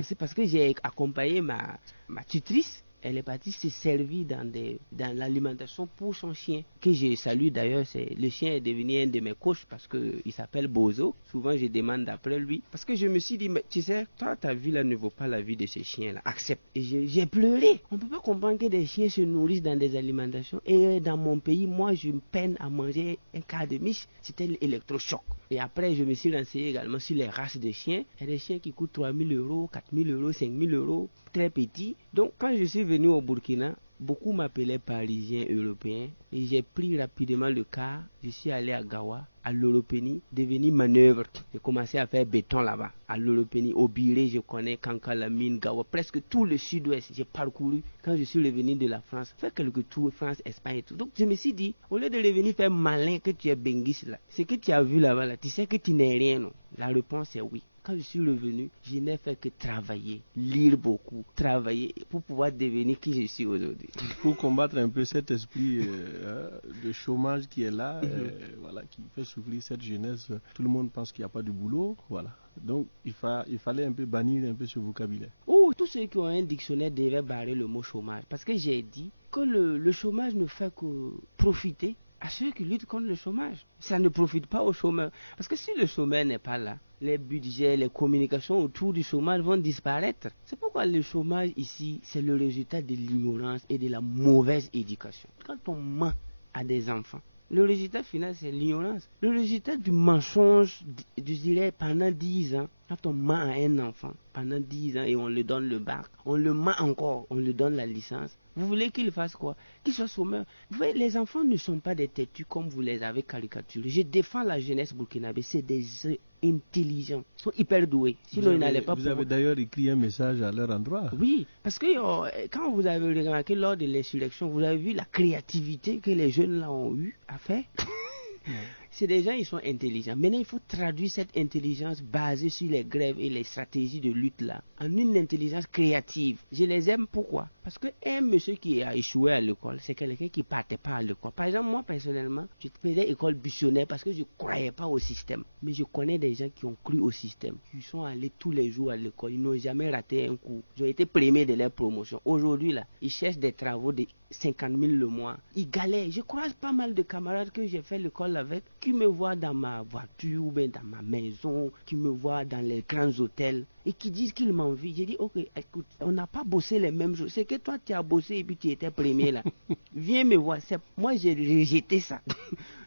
C'est parce que j'ai accompagné ma tutrice. Elle est partie se servir dans l'alimentation pour son chien, que je salue d'ailleurs. Le chien est devenu un de mes coachs parce qu'il s'appelle Bozo. Souvent, je demande après lui. Parce que je me suis dit, mais, tu sais, toi, ta vie là ne vaut pas la vie de ce chien-là. Accepte. Et j'ai pleuré. On ne peut pas comprendre que des chiens se nourrissent dans des alimentations. Et dans mon pays, moi, je peine à manger un quart de miche. C'était l'électrochoc. Et après, je me suis renseigné également sur les races de chiens. Il y a des chiens qui coûtent 3 000 €, 4 000 €, 5 000 €, très petits. Donc, quand je suis venu au Burkina, beaucoup m'appelaient Parisien, Européen. Et j'ai pris rapidement le car. Je suis allé à Gawa, à l'Olopéni, devenu manœuvre. J'ai commencé à faire béton là-bas. À l'Olopéni, au Biré, je connais Kankalamine, Gawa, presque tout le sud-ouest. J'ai parcouru quand je suis revenu de la France. Fait quelques tours, France, Espagne et tout. Donc je me suis dit, au lieu de revenir faire malin que tu es benguis là, ce que tu as vu là-bas, là, tu sais que tu n'es rien, non? La réponse est oui. Quand je suis revenu, je n'ai fait que travailler, lire beaucoup, travailler pour pouvoir devenir qui je suis aujourd'hui. Pour combattre un peu cet esprit de chômage qui est là, voilà, qui fait souffrir cette jeunesse. Tout le monde pense qu'il n'y a pas de boulot, voilà. Donc il fallait un peu bannir un peu ce vocabulaire. Oh, tous ceux qui ont un dictionnaire devaient barrer le mot chômage. Parce que j'ai dit que le chômage ne fait que profiter à ceux qui luttent contre le chômage. Ça ne profite pas aux chômeurs. Parce que si le chômeur n'est pas là, les budgets, les communications autour du chômage vont disparaître. C'est pourquoi le chômage ici, c'est le résultat de l'ignorance et de la mauvaise éducation. Quand on ment à des enfants, le résultat final, c'est l'ignorance. Le résultat du mensonge, je dirais, pendant 10 ans, quand on ment à un enfant, pendant 10 ans, et on lui donne le bac, on le ment encore, on lui donne la licence, vous voulez qu'il fasse quoi? Qu'il soit chômeur. Vous voyez, les enfants ne sont pas des têtus comme vous les avez caricaturés. Je défends la jeunesse burkinabé, c'est des intelligents, ils sont hyper doués. Sinon, ils n'allaient pas Vous avez d'ailleurs écrit un message à leur endroit. Oui, parce que quand vous avez remarqué lors de l'insurrection, vous avez vu la créativité que les jeunes là ont eu à faire. C'est des gens, ils sont intelligents. Maintenant, il faut traduire cette intelligence basée sur les grèves et les stratégies de lutte là en une intelligence créative. Je les aime, pourquoi? Parce qu'un monsieur qui a échoué à l'école, c'est quelqu'un qui ne partait pas à l'école. Par exemple, moi, personnellement, je faisais école buissonnaire parce que je ne croyais pas au système. Mais je connais des gens qui ont cru au système, qui sont allés tous les jours à l'école. Ils n'ont jamais raté un cours. Ils ont été primés de leur promotion. Aujourd'hui, là, ils cherchent des travaux de 50 000 le mois. Ils galèrent. Je croise pas mal de camarades que j'ai fait l'école avec, qui me voient dans ma voiture ou bien dans ma maison, qui me voient dans les grands hôtels et qui disent qu'ils m'envient. J'ai dit, ok, écoute, on n'a pas bossé les mêmes choses. C'est que toi, tu as bossé et puis tu étais premier là. Viens me voir. Moi, j'ai rejeté ça.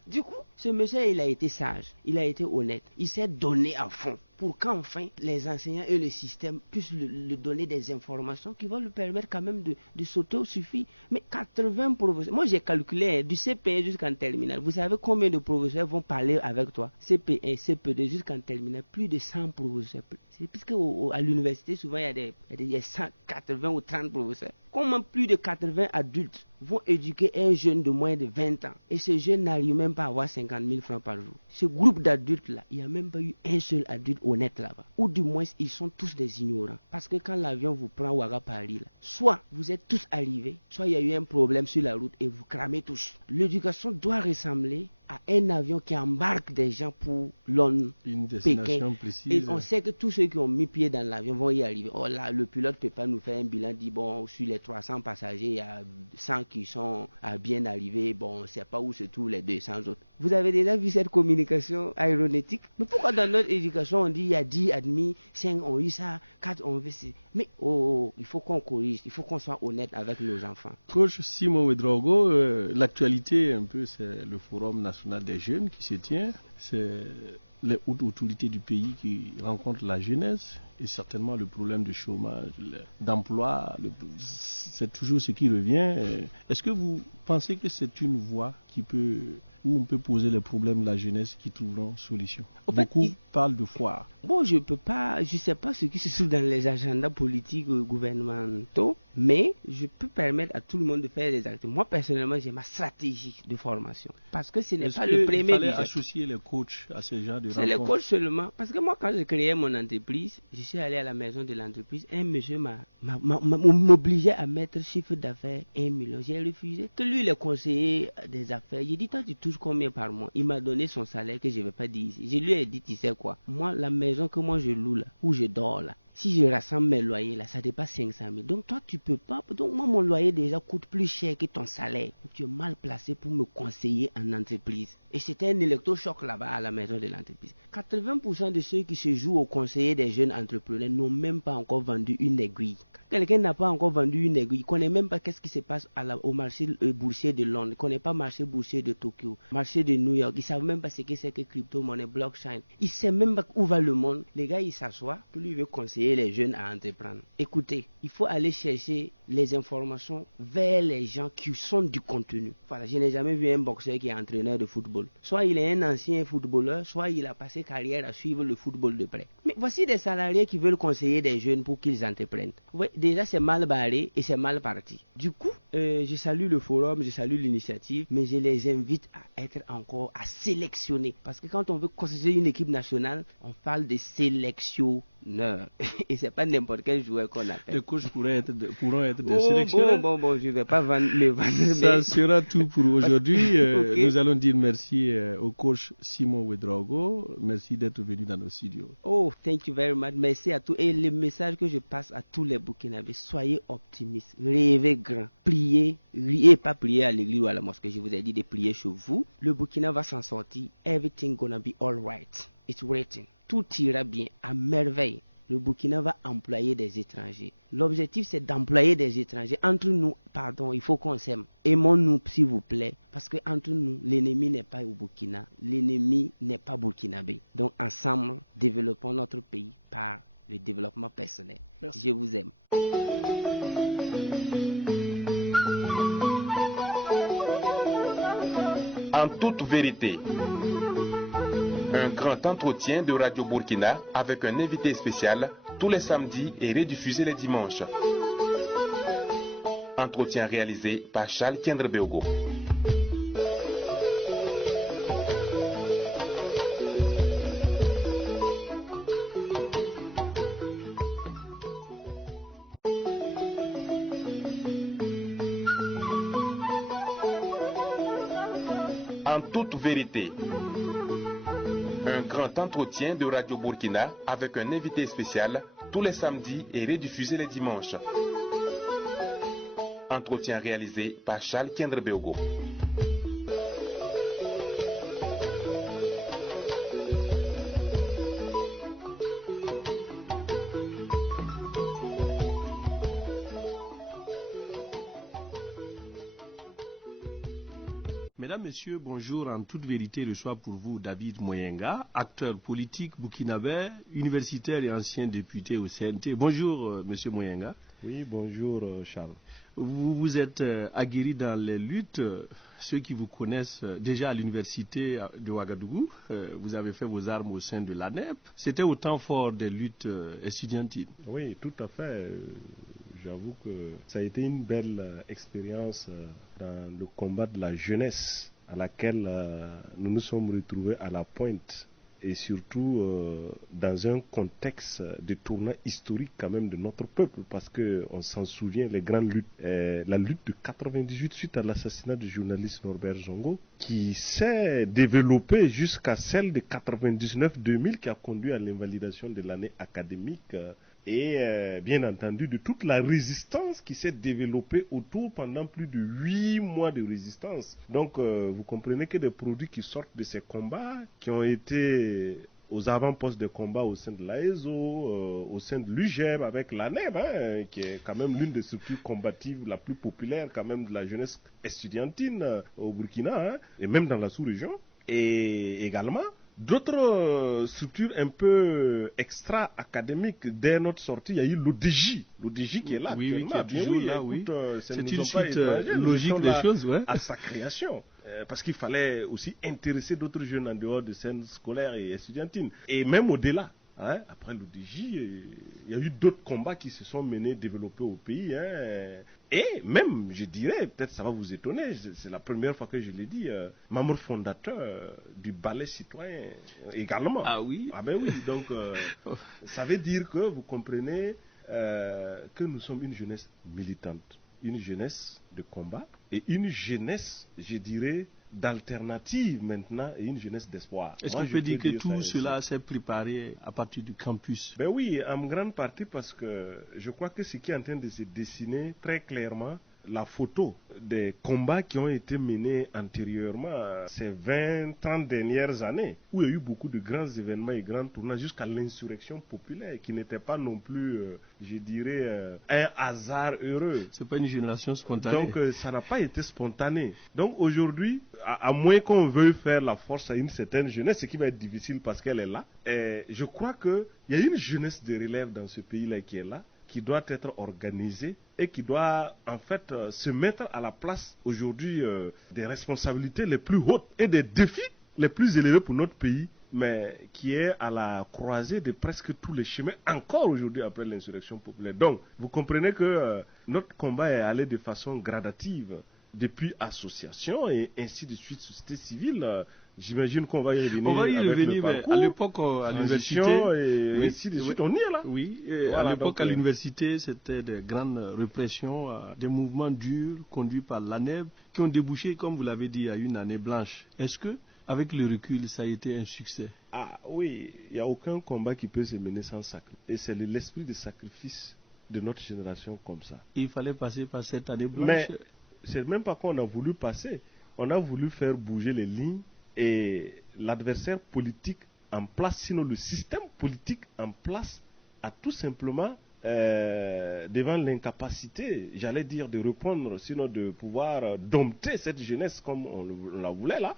Du coup, ce monsieur, il a été sage, il a été honnête, il s'est donné à fond. pour qu'enfin les enseignants et le système puissent le donner des informations qui vont lui permettre quand même de sauter au suffit. Mais 80 professeurs, moi j'ai calculé du CP1 jusqu'en terminale, vous savez combien de professeurs vont parler avec toi? CP1, CP2 jusqu'en terminale, plus de 100 professeurs. Puisque à l'université, souvent il y a 180 ou 30 professeurs. Comment plus de 80 adultes vont éduquer un jeune de moins de 20 ans et ce jeune n'arrive même pas à avoir 50 000 francs par jour? Ce groupe d'adultes-là, il n'y a même pas eu un seul adulte honnête là-bas. Ou du moins, ils sont tous des ignorants. Parce que quand l'avion vous prend Ouaga-Paris, soit vous êtes tous arrivés, soit il y a eu un problème sur la route et vous cramez tous. L'éducation doit ressembler à un avion qui embarque des gens pour une destination précise. Et on sait que tous ceux qui ont mis pied dans l'avion vont y arriver. Oh là, le pilote ne peut pas nous faire un bilan, dit bon, sur les 300 passagers, il y a 100 qui sont bien arrivés, bon, on ne sait pas où se trouvent les 200 autres. Vous avez déjà vu cette communication aéronautique? Mais pourquoi dans notre éducation on dit il y a 10 admis, 5 ont eu ça, 4 ont vu ça? Mais il faut qu'on corrige, il faut qu'on soit honnête avec nos enfants. Coach Simon Ouedraogo, l'actualité un peu c'est le Forum national des jeunes qui se tient, c'est les hautes autorités du pays qui rencontrent la jeunesse et certainement le problème de chômage, d'emploi, c'est toujours ce qui revient. Est-ce que vous pensez que c'est une voie où on peut poser les problèmes de la jeunesse qui trouveront solution? Beaucoup parlent de foire. Bon, je sais pas ce qui se trouve dans les agendas politiques gouvernementaux, mais je peux permettre à tout le monde de faire des actes. Moi, personnellement, j'ai ma stratégie de formation. Parce que ce n'est pas le premier. Il fallait associer les coachs à ce genre de rencontres. C'est les coachs seulement. Parce que moi, quand j'ai créé mon entreprise, je suis allé à la maison de l'entreprise. Un monsieur m'obligeait à mettre chiffre d'affaires 1 million. J'ai refusé. Que lui, le conseiller des affaires, j'ai dit, toi, tu touches combien par mois? Il m'a donné son salaire que je ne vais pas dire ici. Je lui ai dit, tu sais quoi? Moi, la maison que moi je loue là, où je dors là, si je rassemble mes loyers là, ça dépasse 500 000. Donc toi, tu peux pas. Donc moi, mon loyer déjà coûte plus cher que ton salaire. Tu es mal placé pour me conseiller en entreprise. Et c'était un électrochoc là-bas à la maison de l'entreprise. 80% de ceux qui se jouent au conseiller des jeunes entrepreneurs n'ont même pas encore vendu une aiguille. Quand quelqu'un n'a pas encore vendu une aiguille, il ne connaît même pas qu'est-ce qui se passe au marché boursier de Londres, il ne connaît pas le marché boursier de Tokyo, marché de New York, il ne savent même pas ce que c'est que crypto-monnaie, blockchain. Il ne sait même pas où va le monde. Les gars, ils s'assoient, que lui veut conseiller les jeunes à entreprendre. Écoutez, il faut aller chercher les informations vers les gens qui sont du contenu. Voilà, je n'ai jamais vu un boxeur qui est entraîneur de football. Soit il est un ancien footballeur, soit il a passé carrière à suivre le football de près. Mais voici des salariés qui veulent conseiller des jeunes pour qu'ils entreprennent. Ouais, déjà c'est mal barré et c'est mal parti. Du coup, je salue le forum, je salue l'initiative, mais je les invite à être encore à sélectionner. Parce que quand on veut constituer une équipe nationale, on parle de sélection. Non, et c'est pas n'importe quel joueur qu'on appelle. Les coachs pourront être des sélectionneurs. Bon, je vais pas me vendre. Ça sera tout pour aujourd'hui. Okay. Nous allons dire merci au coach Simon Ouedraogo. Merci d'être venu dans nos studios. Oh, thank you very much. Merci à tous. Et le message que je passe à tous les Burkinabés, soyez optimistes, rêvez grand, priez, pas prier à l'église ou à la mosquée. Je vous ai dit de prier chez vous. Le Burkina va s'en sortir. Everything gonna be alright. It's written. Tout ira bien, à merveille. Le Burkina va employer des étrangers. L'objectif, c'est d'employer des étrangers. Entre nous, il faut qu'on s'aime. Aimons-nous, s'il vous plaît. Parce que entre nous, l'ennemi n'est pas au Burkina. L'ennemi n'est pas burkinabé. Donc, ensemble, développons notre pays par le développement personnel. Merci. Je vous aime. En toute vérité. Un grand entretien de Radio Burkina avec un invité spécial tous les samedis et rediffusé les dimanches. Entretien réalisé par Charles Kendrebeogo. En toute vérité. Un grand entretien de Radio Burkina avec un invité spécial tous les samedis et rediffusé les dimanches. Entretien réalisé par Charles Kendrebeogo. Mesdames, Messieurs, bonjour. En toute vérité, je reçois pour vous David Moyenga, acteur politique burkinabé, universitaire et ancien député au CNT. Bonjour, Monsieur Moyenga. Oui, bonjour Charles. Vous vous êtes aguerri dans les luttes. Ceux qui vous connaissent déjà à l'université de Ouagadougou, vous avez fait vos armes au sein de l'ANEP. C'était au temps fort des luttes estudiantines. Oui, tout à fait. J'avoue que ça a été une belle expérience dans le combat de la jeunesse à laquelle nous nous sommes retrouvés à la pointe. Et surtout dans un contexte de tournant historique quand même de notre peuple, parce qu'on s'en souvient, les grandes luttes, la lutte de 98 suite à l'assassinat du journaliste Norbert Zongo, qui s'est développée jusqu'à celle de 99-2000 qui a conduit à l'invalidation de l'année académique et bien entendu de toute la résistance qui s'est développée autour pendant plus de 8 mois de résistance. Donc vous comprenez que des produits qui sortent de ces combats, qui ont été aux avant-postes de combat au sein de l'AESO, au sein de l'UGEB avec l'ANEB, qui est quand même l'une des structures combatives la plus populaire quand même de la jeunesse estudiantine au Burkina, et même dans la sous-région, et également d'autres structures un peu extra-académiques. Dès notre sortie, il y a eu l'ODJ. L'ODJ qui est là oui, actuellement. qui est toujours là, oui. C'est une suite logique des choses, ouais. À sa création. Parce qu'il fallait aussi intéresser d'autres jeunes en dehors de scènes scolaires et estudiantines. Et même au-delà. Après l'ODJ, il y a eu d'autres combats qui se sont menés, développés au pays. Et même, je dirais, peut-être ça va vous étonner, c'est la première fois que je l'ai dit, membre fondateur du ballet citoyen également. Ah oui? Ah ben oui, donc ça veut dire que vous comprenez que nous sommes une jeunesse militante, une jeunesse de combat et une jeunesse, je dirais, d'alternative maintenant et une jeunesse d'espoir. Est-ce qu'on peut dire que tout cela s'est préparé à partir du campus? Ben oui, en grande partie parce que je crois que ce qui est en train de se dessiner très clairement, la photo des combats qui ont été menés antérieurement ces 20-30 dernières années, où il y a eu beaucoup de grands événements et grands tournants jusqu'à l'insurrection populaire, qui n'était pas non plus, je dirais, un hasard heureux. C'est pas une génération spontanée. Donc ça n'a pas été spontané. Donc aujourd'hui, à moins qu'on veuille faire la force à une certaine jeunesse, ce qui va être difficile parce qu'elle est là, et je crois qu'il y a une jeunesse de relève dans ce pays-là qui est là, qui doit être organisée et qui doit en fait se mettre à la place aujourd'hui des responsabilités les plus hautes et des défis les plus élevés pour notre pays, mais qui est à la croisée de presque tous les chemins encore aujourd'hui après l'insurrection populaire. Donc vous comprenez que notre combat est allé de façon gradative depuis association et ainsi de suite, société civile. J'imagine qu'on va y revenir. On va y revenir, mais à l'époque, à l'université. Et ainsi de suite, on y est là. Oui, à l'époque, à l'université, c'était des grandes répressions, des mouvements durs conduits par l'ANEB qui ont débouché, comme vous l'avez dit, à une année blanche. Est-ce que, avec le recul, ça a été un succès? Ah oui, il n'y a aucun combat qui peut se mener sans sacrifice. Et c'est l'esprit de sacrifice de notre génération comme ça. Il fallait passer par cette année blanche. Mais c'est même pas qu'on a voulu passer. On a voulu faire bouger les lignes. Et l'adversaire politique en place, sinon le système politique en place, a tout simplement, devant l'incapacité, j'allais dire, de répondre, sinon de pouvoir dompter cette jeunesse comme on la voulait là,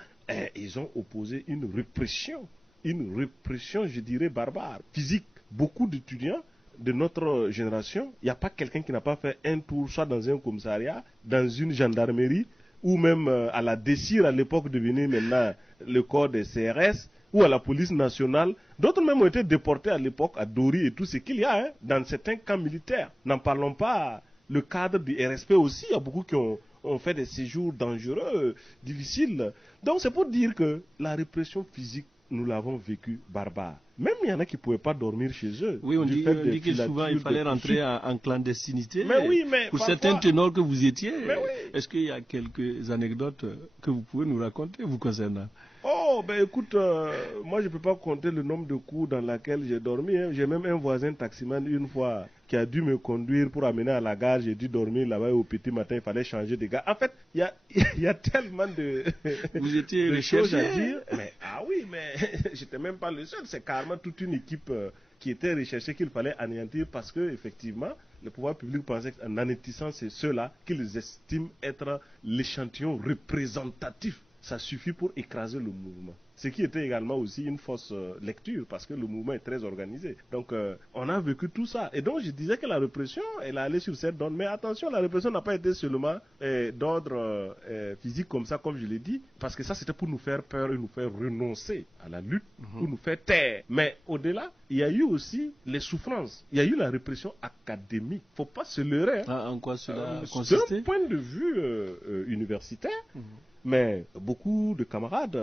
ils ont opposé une répression, je dirais, barbare, physique. Beaucoup d'étudiants de notre génération, il n'y a pas quelqu'un qui n'a pas fait un tour, soit dans un commissariat, dans une gendarmerie, ou même à la DECIR à l'époque devenue maintenant le corps des CRS, ou à la police nationale. D'autres même ont été déportés à l'époque à Dori et tout ce qu'il y a dans certains camps militaires. N'en parlons pas, le cadre du RSP aussi, il y a beaucoup qui ont fait des séjours dangereux, difficiles. Donc c'est pour dire que la répression physique, nous l'avons vécu barbare. Même il y en a qui ne pouvaient pas dormir chez eux. Oui, on dit que souvent il fallait rentrer en clandestinité. Mais oui, mais pour parfois, certains ténors que vous étiez, oui. Est-ce qu'il y a quelques anecdotes que vous pouvez nous raconter vous concernant? Oh, ben écoute, moi je ne peux pas compter le nombre de coups dans lesquels j'ai dormi. J'ai même un voisin taximan une fois qui a dû me conduire pour amener à la gare. J'ai dû dormir là-bas au petit matin, il fallait changer de gare. En fait, il y a tellement de, vous étiez de choses à dire. Mais, ah oui, mais j'étais même pas le seul. C'est carrément toute une équipe qui était recherchée qu'il fallait anéantir parce que effectivement, le pouvoir public pensait qu'en anéantissant ceux-là qu'ils estiment être l'échantillon représentatif ça suffit pour écraser le mouvement. Ce qui était également aussi une fausse lecture, parce que le mouvement est très organisé. Donc, on a vécu tout ça. Et donc, je disais que la répression, elle est allée sur cette donne. Mais attention, la répression n'a pas été seulement d'ordre physique comme ça, comme je l'ai dit, parce que ça, c'était pour nous faire peur et nous faire renoncer à la lutte, pour nous faire taire. Mais au-delà, il y a eu aussi les souffrances. Il y a eu la répression académique. Il ne faut pas se leurrer. En quoi cela consistait? D'un point de vue universitaire, mais beaucoup de camarades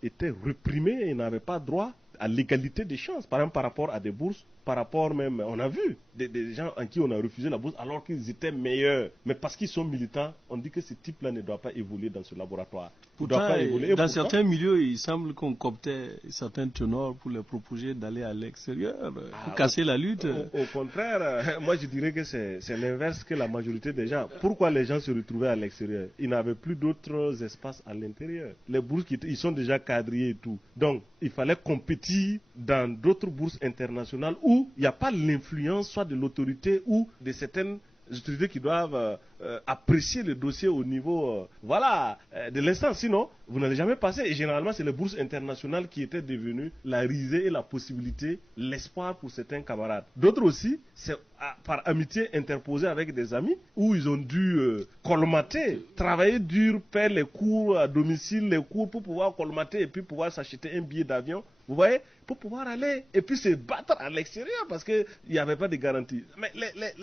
étaient réprimés et n'avaient pas droit à l'égalité des chances, par exemple par rapport à des bourses, par rapport même, on a vu des gens en qui on a refusé la bourse alors qu'ils étaient meilleurs. Mais parce qu'ils sont militants, on dit que ce type-là ne doit pas évoluer dans ce laboratoire. Pourtant, dans certains milieux, il semble qu'on cooptait certains ténors pour les proposer d'aller à l'extérieur, pour casser la lutte. Au contraire, moi je dirais que c'est l'inverse que la majorité des gens. Pourquoi les gens se retrouvaient à l'extérieur? Ils n'avaient plus d'autres espaces à l'intérieur. Les bourses, ils sont déjà quadrillés et tout. Donc, il fallait compétir dans d'autres bourses internationales où il n'y a pas l'influence soit de l'autorité ou de certaines autorités qui doivent apprécier le dossier au niveau de l'instant. Sinon, vous n'allez jamais passer. Et généralement, c'est les bourses internationales qui étaient devenues la risée et la possibilité, l'espoir pour certains camarades. D'autres aussi, c'est par amitié interposée avec des amis où ils ont dû colmater, travailler dur, faire les cours à domicile, les cours pour pouvoir colmater et puis pouvoir s'acheter un billet d'avion. Vous voyez, pour pouvoir aller et puis se battre à l'extérieur parce qu'il n'y avait pas de garantie. Mais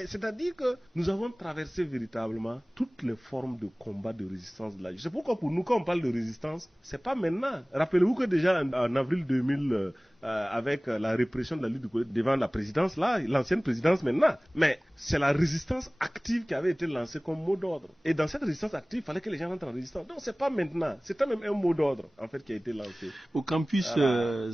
c'est-à-dire que nous avons traversé véritablement toutes les formes de combat, de résistance de la justice. C'est pourquoi pour nous, quand on parle de résistance, c'est pas maintenant. Rappelez-vous que déjà en avril 2000, avec la répression de la lutte devant la présidence, là, l'ancienne présidence maintenant, mais c'est la résistance active qui avait été lancée comme mot d'ordre. Et dans cette résistance active, il fallait que les gens rentrent en résistance. Donc c'est pas maintenant, c'était même un mot d'ordre en fait qui a été lancé. Au campus,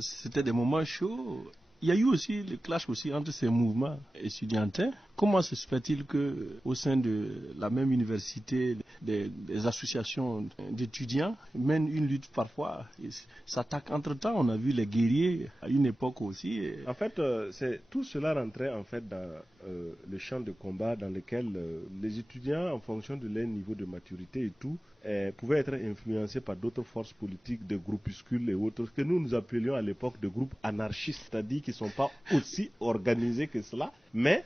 c'était des moments chauds. Il y a eu aussi le clash aussi entre ces mouvements étudiantins. Comment se fait-il qu'au sein de la même université, des associations d'étudiants mènent une lutte parfois, s'attaquent entre-temps? On a vu les guerriers à une époque aussi. En fait, tout cela rentrait en fait dans le champ de combat dans lequel les étudiants, en fonction de leur niveau de maturité et tout, pouvaient être influencés par d'autres forces politiques, des groupuscules et autres, que nous appelions à l'époque de groupes anarchistes, c'est-à-dire qui ne sont pas aussi organisés que cela, mais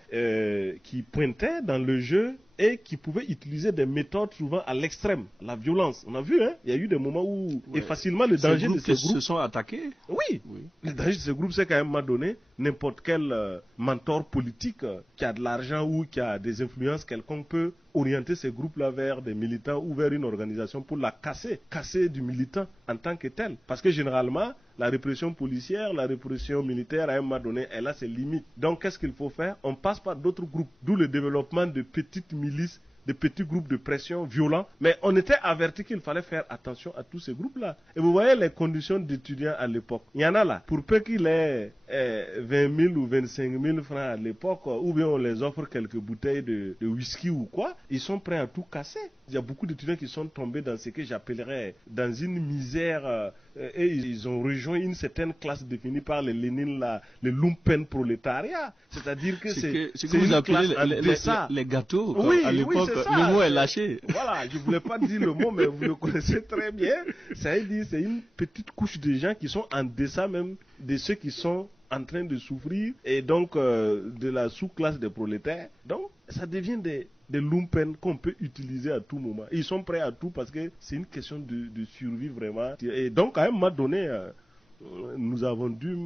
qui pointaient dans le jeu et qui pouvaient utiliser des méthodes souvent à l'extrême, la violence. On a vu, il y a eu des moments où, et facilement, le danger de ces groupes se sont attaqués. Oui, le danger de ces groupes, c'est qu'à un moment donné, n'importe quel mentor politique qui a de l'argent ou qui a des influences quelconques peut orienter ces groupes-là vers des militants ou vers une organisation pour la casser du militant en tant que tel. Parce que généralement, la répression policière, la répression militaire, à un moment donné, elle a ses limites. Donc, qu'est-ce qu'il faut faire? On passe par d'autres groupes, d'où le développement de petites milices, de petits groupes de pression violents. Mais on était averti qu'il fallait faire attention à tous ces groupes-là. Et vous voyez les conditions d'étudiants à l'époque. Il y en a là, pour peu qu'il ait 20 000 ou 25 000 francs à l'époque, ou bien on les offre quelques bouteilles de whisky ou quoi, ils sont prêts à tout casser. Il y a beaucoup d'étudiants qui sont tombés dans ce que j'appellerais dans une misère et ils ont rejoint une certaine classe définie par les Lénine, là, le lumpen prolétariat. C'est-à-dire que c'est que vous appelez les gâteaux. Oui, à l'époque, le mot est lâché. Voilà, je ne voulais pas dire le mot, mais vous le connaissez très bien. Ça veut dire c'est une petite couche de gens qui sont en deçà même de ceux qui sont en train de souffrir et donc de la sous-classe des prolétaires. Donc, ça devient des lumpen qu'on peut utiliser à tout moment. Ils sont prêts à tout parce que c'est une question de survie vraiment. Et donc, à un moment donné, nous avons dû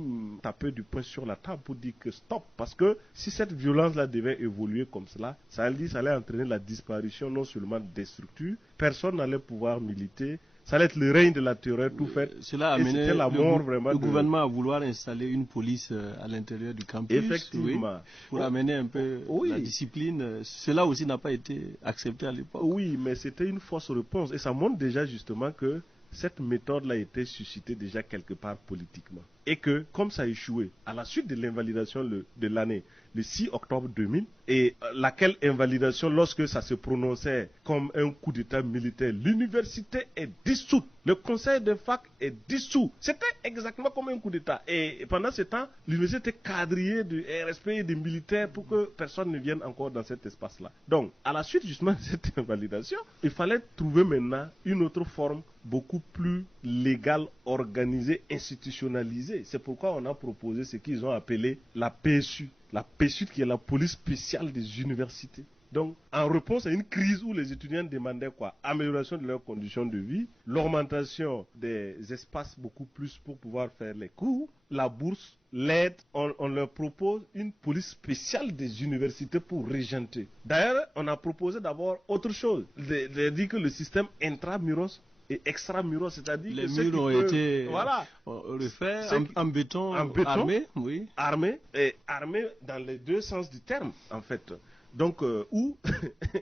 taper du poing sur la table pour dire que stop. Parce que si cette violence-là devait évoluer comme cela, ça allait entraîner la disparition non seulement des structures, personne n'allait pouvoir militer. Ça allait être le règne de la terreur tout fait. Cela a amené la mort, vraiment le gouvernement à vouloir installer une police à l'intérieur du campus. Effectivement. Pour amener un peu la discipline. Cela aussi n'a pas été accepté à l'époque. Oui, mais c'était une fausse réponse. Et ça montre déjà justement que cette méthode-là a été suscitée déjà quelque part politiquement. Et que, comme ça a échoué, à la suite de l'invalidation de l'année, le 6 octobre 2000, et laquelle invalidation, lorsque ça se prononçait comme un coup d'État militaire, l'université est dissoute. Le conseil de fac est dissous. C'était exactement comme un coup d'État. Et pendant ce temps, l'université était quadrillée de RSP et de militaires pour que personne ne vienne encore dans cet espace-là. Donc, à la suite justement de cette invalidation, il fallait trouver maintenant une autre forme beaucoup plus légale, organisée, institutionnalisée. C'est pourquoi on a proposé ce qu'ils ont appelé la PSU. La PSU qui est la police spéciale des universités. Donc, en réponse à une crise où les étudiants demandaient quoi? Amélioration de leurs conditions de vie, l'augmentation des espaces beaucoup plus pour pouvoir faire les cours, la bourse, l'aide, on leur propose une police spéciale des universités pour régenter. D'ailleurs, on a proposé d'abord autre chose, de dire que le système intramuros et extramuros, c'est-à-dire les que murs ont été refaits en béton armé, oui. Armés dans les deux sens du terme, en fait. Donc, où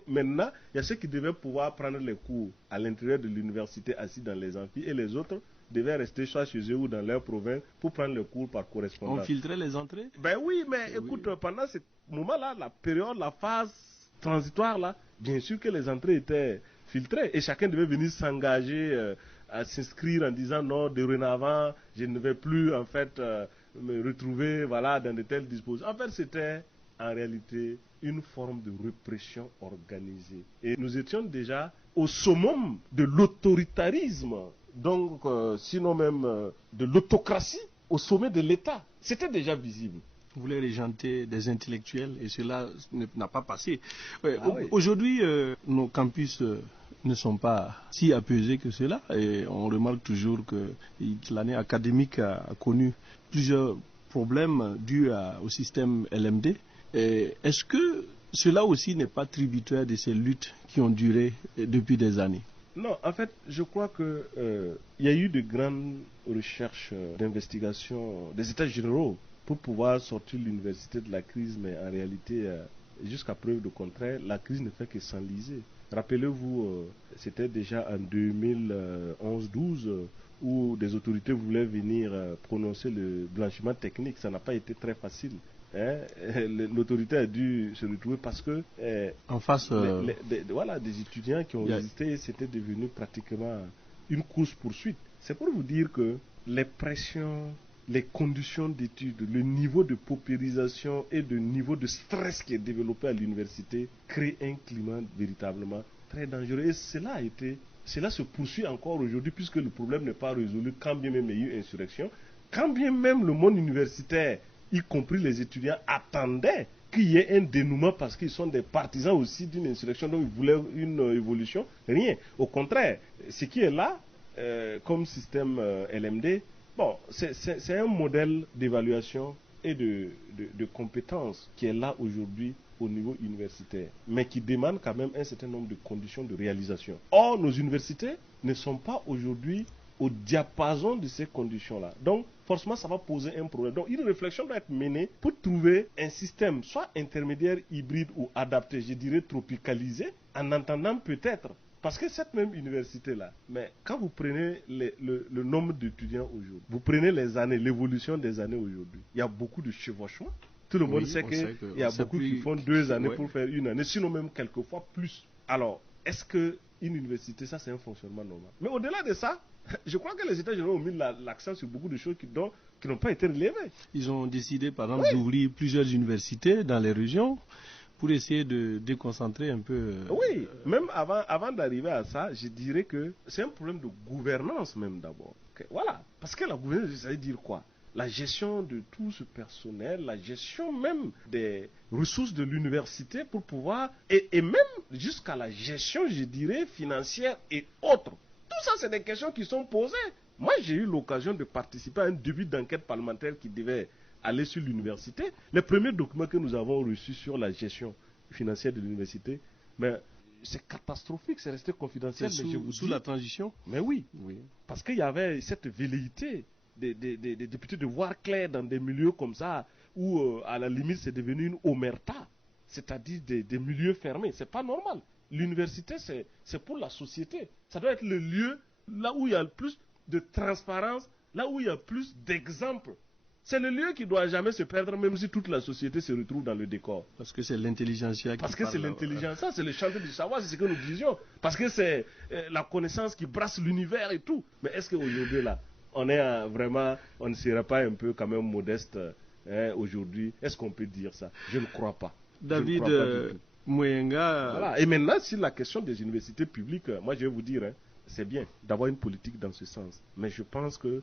maintenant, il y a ceux qui devaient pouvoir prendre les cours à l'intérieur de l'université assis dans les amphis et les autres devaient rester soit chez eux ou dans leur province pour prendre les cours par correspondance. On filtrait les entrées? Ben oui, mais écoute, pendant ce moment-là, la période, la phase transitoire là, bien sûr que les entrées étaient filtrées et chacun devait venir s'engager à s'inscrire en disant non, dorénavant, je ne vais plus en fait me retrouver voilà, dans de telles dispositions. En fait, c'était en réalité une forme de répression organisée. Et nous étions déjà au summum de l'autoritarisme, donc sinon même de l'autocratie, au sommet de l'État. C'était déjà visible. Vous voulez régenter des intellectuels et cela n'a pas passé. Oui. Aujourd'hui, nos campus ne sont pas si apaisés que cela et on remarque toujours que l'année académique a connu plusieurs problèmes dus au système LMD. Est-ce que cela aussi n'est pas tributaire de ces luttes qui ont duré depuis des années? Non, en fait, je crois que il y a eu de grandes recherches d'investigation des États généraux pour pouvoir sortir l'université de la crise, mais en réalité, jusqu'à preuve de contraire, la crise ne fait que s'enliser. Rappelez-vous, c'était déjà en 2011-12 où des autorités voulaient venir prononcer le blanchiment technique. Ça n'a pas été très facile. L'autorité a dû se retrouver parce que en face, des étudiants qui ont résisté, c'était devenu pratiquement une course-poursuite. C'est pour vous dire que les pressions, les conditions d'études, le niveau de paupérisation et le niveau de stress qui est développé à l'université crée un climat véritablement très dangereux. Et cela se poursuit encore aujourd'hui puisque le problème n'est pas résolu quand bien même il y a eu insurrection, quand bien même le monde universitaire, y compris les étudiants, attendaient qu'il y ait un dénouement parce qu'ils sont des partisans aussi d'une insurrection, donc ils voulaient une évolution. Rien. Au contraire, ce qui est là, comme système LMD, bon, c'est un modèle d'évaluation et de compétences qui est là aujourd'hui au niveau universitaire, mais qui demande quand même un certain nombre de conditions de réalisation. Or, nos universités ne sont pas aujourd'hui au diapason de ces conditions-là. Donc, forcément, ça va poser un problème. Donc, une réflexion doit être menée pour trouver un système soit intermédiaire, hybride ou adapté, je dirais tropicalisé, en entendant peut-être, parce que cette même université-là, mais quand vous prenez le nombre d'étudiants aujourd'hui, vous prenez les années, l'évolution des années aujourd'hui, il y a beaucoup de chevauchements. Tout le monde sait qu'il y a beaucoup qui font 2 années pour faire 1 année, sinon même quelquefois plus. Alors, est-ce qu'une université, ça c'est un fonctionnement normal? Mais au-delà de ça, je crois que les États généraux ont mis l'accent sur beaucoup de choses qui n'ont pas été relevées. Ils ont décidé, par exemple, d'ouvrir plusieurs universités dans les régions pour essayer de déconcentrer un peu. Oui, même avant d'arriver à ça, je dirais que c'est un problème de gouvernance même d'abord. Voilà, parce que la gouvernance, ça veut dire quoi? La gestion de tout ce personnel, la gestion même des ressources de l'université pour pouvoir, et même jusqu'à la gestion, je dirais, financière et autres. Tout ça, c'est des questions qui sont posées. Moi, j'ai eu l'occasion de participer à un début d'enquête parlementaire qui devait aller sur l'université. Les premiers documents que nous avons reçus sur la gestion financière de l'université, mais c'est catastrophique, c'est resté confidentiel. Sous la transition? Mais oui, parce qu'il y avait cette velléité des députés de voir clair dans des milieux comme ça, où à la limite c'est devenu une omerta, c'est-à-dire des milieux fermés. C'est pas normal. L'université, c'est pour la société. Ça doit être le lieu là où il y a le plus de transparence, là où il y a plus d'exemples. C'est le lieu qui ne doit jamais se perdre, même si toute la société se retrouve dans le décor. Parce que c'est l'intelligentsia qui Parce que c'est l'intelligence, c'est le chantier du savoir, c'est ce que nous disions. Parce que c'est la connaissance qui brasse l'univers et tout. Mais est-ce qu'aujourd'hui, là, on ne serait pas un peu quand même modeste aujourd'hui? Est-ce qu'on peut dire ça? Je ne crois pas. David Mouyenga. Voilà. Et maintenant, sur la question des universités publiques, moi je vais vous dire, c'est bien d'avoir une politique dans ce sens. Mais je pense que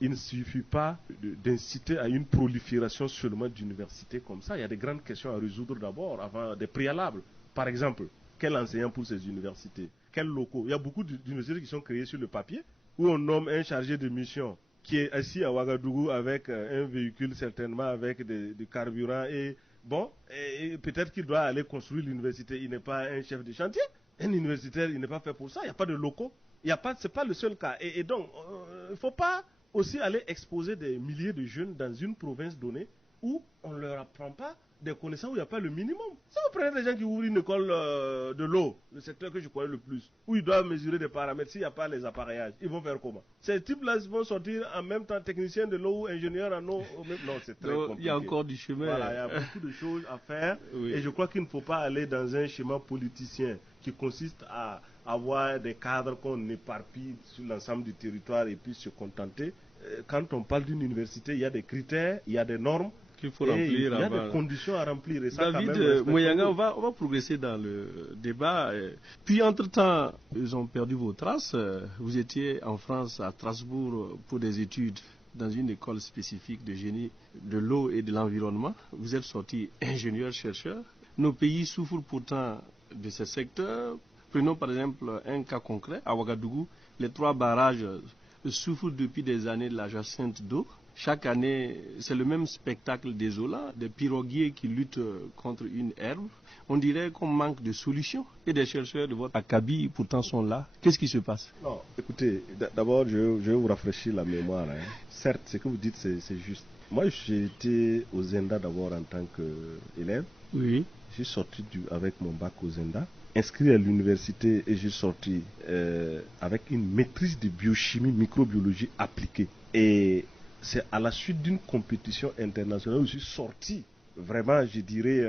il ne suffit pas d'inciter à une prolifération seulement d'universités comme ça. Il y a des grandes questions à résoudre d'abord, avant des préalables. Par exemple, quel enseignant pour ces universités? Quels locaux? Il y a beaucoup d'universités qui sont créées sur le papier, où on nomme un chargé de mission qui est assis à Ouagadougou avec un véhicule certainement avec du carburant et bon, et peut-être qu'il doit aller construire l'université. Il n'est pas un chef de chantier. Un universitaire, il n'est pas fait pour ça. Il n'y a pas de locaux. C'est pas le seul cas. Et donc, il ne faut pas aussi aller exposer des milliers de jeunes dans une province donnée où on ne leur apprend pas des connaissances, où il n'y a pas le minimum. Si vous prenez des gens qui ouvrent une école de l'eau, le secteur que je connais le plus, où ils doivent mesurer des paramètres, s'il n'y a pas les appareillages, ils vont faire comment? Ces types-là vont sortir en même temps techniciens de l'eau ou ingénieurs en eau. Non, c'est très compliqué. Il y a encore du chemin. Voilà, il y a beaucoup de choses à faire. Oui. Et je crois qu'il ne faut pas aller dans un schéma politicien qui consiste à avoir des cadres qu'on éparpille sur l'ensemble du territoire et puis se contenter. Quand on parle d'une université, il y a des critères, il y a des normes. Qu'il faut remplir. Il y a des conditions à remplir. Et ça, David Mouyenga, on va progresser dans le débat. Puis, entre-temps, ils ont perdu vos traces. Vous étiez en France, à Strasbourg, pour des études dans une école spécifique de génie de l'eau et de l'environnement. Vous êtes sorti ingénieur-chercheur. Nos pays souffrent pourtant de ce secteur. Prenons par exemple un cas concret. À Ouagadougou, les 3 barrages souffrent depuis des années de la jacinthe d'eau. Chaque année, c'est le même spectacle désolant, des piroguiers qui luttent contre une herbe. On dirait qu'on manque de solutions. Et des chercheurs de votre acabit, pourtant, sont là. Qu'est-ce qui se passe? Non, écoutez, d'abord, je vais vous rafraîchir la mémoire. Certes, ce que vous dites, c'est juste. Moi, j'ai été au Zenda d'abord en tant qu'élève. Oui. J'ai sorti avec mon bac au Zenda, inscrit à l'université et j'ai sorti avec une maîtrise de biochimie, microbiologie appliquée. Et c'est à la suite d'une compétition internationale où je suis sorti vraiment, je dirais,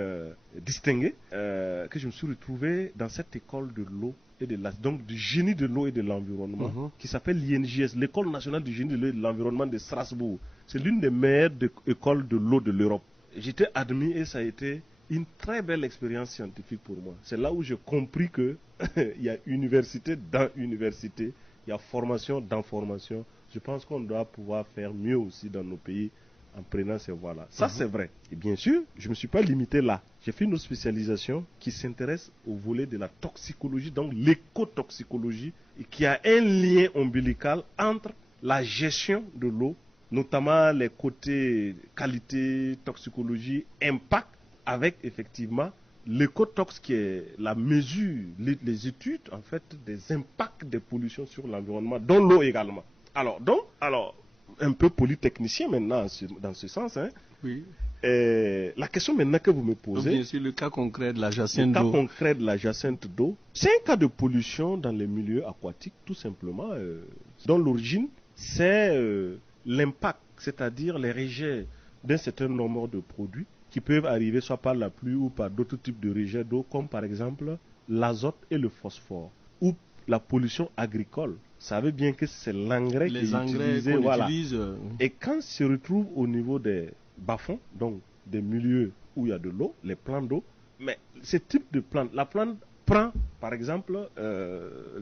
distingué, que je me suis retrouvé dans cette école de l'eau et donc du génie de l'eau et de l'environnement, qui s'appelle l'INJS, l'École nationale du génie de l'eau et de l'environnement de Strasbourg. C'est l'une des meilleures écoles de l'eau de l'Europe. J'étais admis et ça a été une très belle expérience scientifique pour moi. C'est là où j'ai compris que il y a université dans université, il y a formation dans formation. Je pense qu'on doit pouvoir faire mieux aussi dans nos pays en prenant ces voies-là. Ça, c'est vrai. Et bien sûr, je ne me suis pas limité là. J'ai fait une autre spécialisation qui s'intéresse au volet de la toxicologie, donc l'écotoxicologie, et qui a un lien ombilical entre la gestion de l'eau, notamment les côtés qualité, toxicologie, impact, avec effectivement l'écotox qui est la mesure, les études en fait des impacts des pollutions sur l'environnement, dont l'eau également. Alors, un peu polytechnicien maintenant dans ce sens. Oui. La question maintenant que vous me posez. Bien sûr, le cas concret de la jacinthe d'eau. Le cas concret de la jacinthe d'eau, c'est un cas de pollution dans les milieux aquatiques, tout simplement, dont l'origine, c'est l'impact, c'est-à-dire les rejets d'un certain nombre de produits qui peuvent arriver soit par la pluie ou par d'autres types de rejets d'eau, comme par exemple l'azote et le phosphore, ou la pollution agricole. Vous savez bien que c'est l'engrais qui est utilisé. Voilà. Et quand se retrouve au niveau des bas-fonds, donc des milieux où il y a de l'eau, les plants d'eau, mais ce type de plante, la plante prend par exemple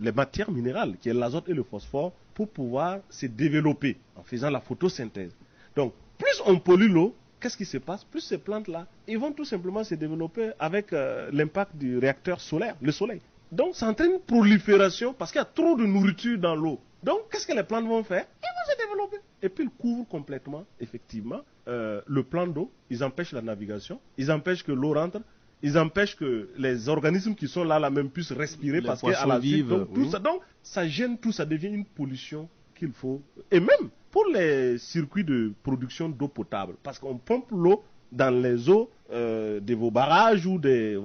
les matières minérales, qui est l'azote et le phosphore, pour pouvoir se développer en faisant la photosynthèse. Donc, plus on pollue l'eau, qu'est-ce qui se passe? Plus ces plantes-là, ils vont tout simplement se développer avec l'impact du réacteur solaire, le soleil. Donc, ça entraîne une prolifération parce qu'il y a trop de nourriture dans l'eau. Donc, qu'est-ce que les plantes vont faire? Elles vont se développer. Et puis, ils couvrent complètement, effectivement, le plan d'eau. Ils empêchent la navigation. Ils empêchent que l'eau rentre. Ils empêchent que les organismes qui sont là même puissent respirer parce qu'à la suite, donc, ça gêne tout. Ça devient une pollution qu'il faut. Et même pour les circuits de production d'eau potable. Parce qu'on pompe l'eau dans les eaux de vos barrages ou des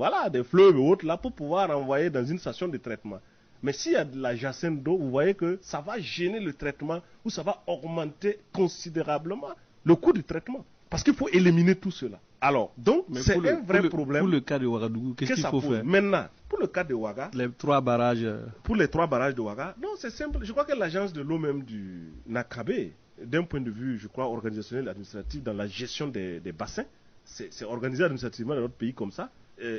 fleuves et autres là pour pouvoir envoyer dans une station de traitement. Mais s'il y a de la jacinthe d'eau, vous voyez que ça va gêner le traitement ou ça va augmenter considérablement le coût du traitement. Parce qu'il faut éliminer tout cela. Alors, donc, c'est un vrai problème. Pour le cas de Ouagadougou, qu'est-ce qu'il faut faire? Maintenant, pour le cas de Ouaga, les 3 barrages. Pour les 3 barrages de Ouaga, non, c'est simple. Je crois que l'agence de l'eau même du Nakabe, d'un point de vue, je crois, organisationnel et administratif, dans la gestion des bassins, c'est organisé administrativement dans notre pays comme ça.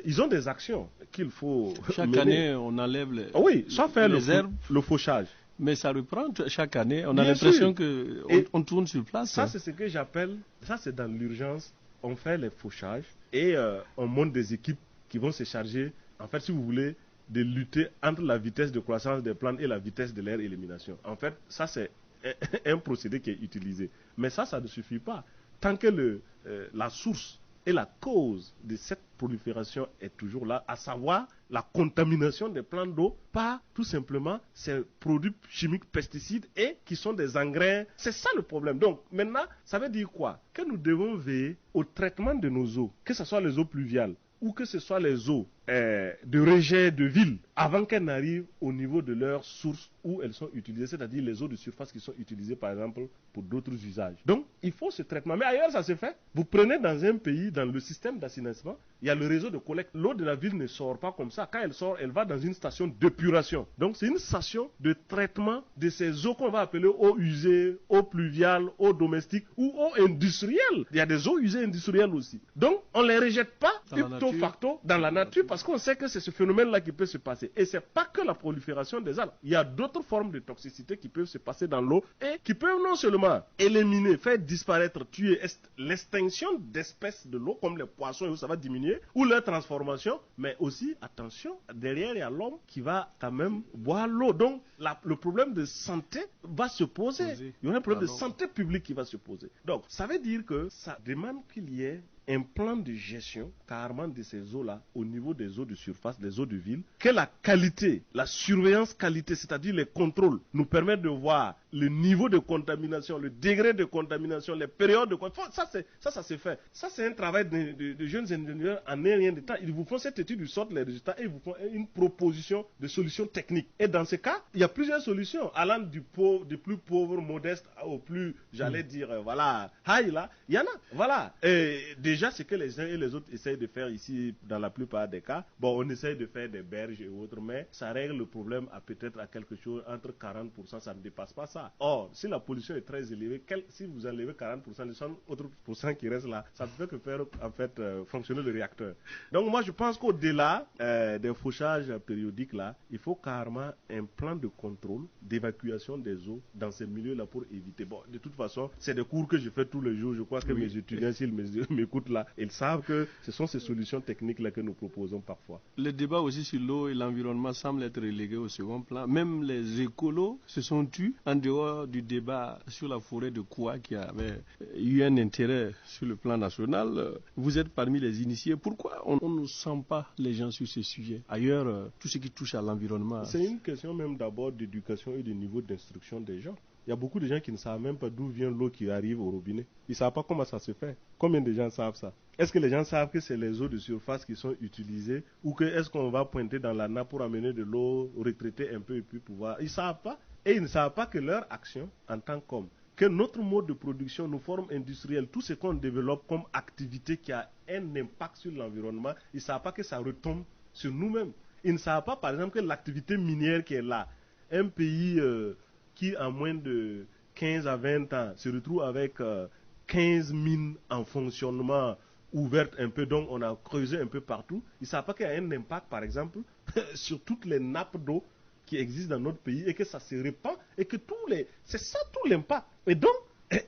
Ils ont des actions qu'il faut Chaque année, on enlève les, oui, soit faire les herbes, le fauchage. Mais ça reprend chaque année. On a Bien l'impression sûr. qu'on tourne sur place. Ça, c'est ce que j'appelle, ça c'est dans l'urgence, on fait les fauchages et on monte des équipes qui vont se charger, en fait, si vous voulez, de lutter entre la vitesse de croissance des plantes et la vitesse de leur élimination. En fait, ça c'est un procédé qui est utilisé. Mais ça ne suffit pas. Tant que la source et la cause de cette prolifération est toujours là, à savoir la contamination des plantes d'eau par tout simplement ces produits chimiques pesticides et qui sont des engrais. C'est ça le problème. Donc maintenant, ça veut dire quoi? Que nous devons veiller au traitement de nos eaux, que ce soit les eaux pluviales ou que ce soit les eaux de rejet de ville, avant qu'elles n'arrivent au niveau de leur source où elles sont utilisées, c'est-à-dire les eaux de surface qui sont utilisées par exemple pour d'autres usages. Donc il faut ce traitement. Mais ailleurs ça se fait. Vous prenez dans un pays, dans le système d'assainissement, il y a le réseau de collecte. L'eau de la ville ne sort pas comme ça. Quand elle sort, elle va dans une station d'épuration. Donc c'est une station de traitement de ces eaux qu'on va appeler eaux usées, eaux pluviales, eaux domestiques ou eaux industrielles. Il y a des eaux usées industrielles aussi. Donc on ne les rejette pas ipso facto dans la nature parce qu'on sait que c'est ce phénomène-là qui peut se passer. Et ce n'est pas que la prolifération des algues. Il y a d'autres formes de toxicité qui peuvent se passer dans l'eau et qui peuvent non seulement éliminer, faire disparaître, tuer l'extinction d'espèces de l'eau comme les poissons, et ça va diminuer, ou leur transformation, mais aussi, attention, derrière il y a l'homme qui va quand même boire l'eau. Donc le problème de santé va se poser. Il y aura un problème de santé publique qui va se poser. Donc ça veut dire que ça demande qu'il y ait un plan de gestion carrément de ces eaux-là au niveau des eaux de surface, des eaux de ville, que la qualité, la surveillance qualité, c'est-à-dire les contrôles, nous permettent de voir le niveau de contamination, le degré de contamination, les périodes de contamination. Ça se fait. Ça, c'est un travail de jeunes ingénieurs en un rien de temps. Ils vous font cette étude, ils sortent les résultats et ils vous font une proposition de solution technique. Et dans ce cas, il y a plusieurs solutions, allant du plus pauvre, modeste, au plus, j'allais dire, voilà, high là, il y en a. Voilà. Et déjà, ce que les uns et les autres essayent de faire ici, dans la plupart des cas, bon, on essaye de faire des berges et autres, mais ça règle le problème à peut-être à quelque chose entre 40%, ça ne dépasse pas ça. Or, si la pollution est très élevée, si vous enlevez 40%, les 100 autres pourcents qui restent là, ça ne peut que faire en fait fonctionner le réacteur. Donc moi je pense qu'au-delà des fauchages périodiques là, il faut carrément un plan de contrôle, d'évacuation des eaux dans ces milieux-là pour éviter. Bon, de toute façon, c'est des cours que je fais tous les jours. Je crois que mes étudiants, s'ils m'écoutent là, ils savent que ce sont ces solutions techniques là que nous proposons parfois. Le débat aussi sur l'eau et l'environnement semble être relégué au second plan. Même les écolos se sont tus en dehors du débat sur la forêt de Koua qui avait eu un intérêt sur le plan national. Vous êtes parmi les initiés. Pourquoi on ne sent pas les gens sur ces sujets? Ailleurs, tout ce qui touche à l'environnement. C'est une question même d'abord d'éducation et de niveau d'instruction des gens. Il y a beaucoup de gens qui ne savent même pas d'où vient l'eau qui arrive au robinet. Ils ne savent pas comment ça se fait. Combien de gens savent ça? Est-ce que les gens savent que c'est les eaux de surface qui sont utilisées ou que est-ce qu'on va pointer dans la nappe pour amener de l'eau, retraiter un peu et puis pouvoir... Ils ne savent pas. Et ils ne savent pas que leur action en tant qu'homme, que notre mode de production, nos formes industrielles, tout ce qu'on développe comme activité qui a un impact sur l'environnement, ils ne savent pas que ça retombe sur nous-mêmes. Ils ne savent pas, par exemple, que l'activité minière qui est là, un pays... qui en moins de 15 à 20 ans se retrouve avec 15 mines en fonctionnement ouvertes un peu, donc on a creusé un peu partout. Ils ne savent pas qu'il y a un impact, par exemple, sur toutes les nappes d'eau qui existent dans notre pays et que ça se répand et que c'est ça tout l'impact. Et donc,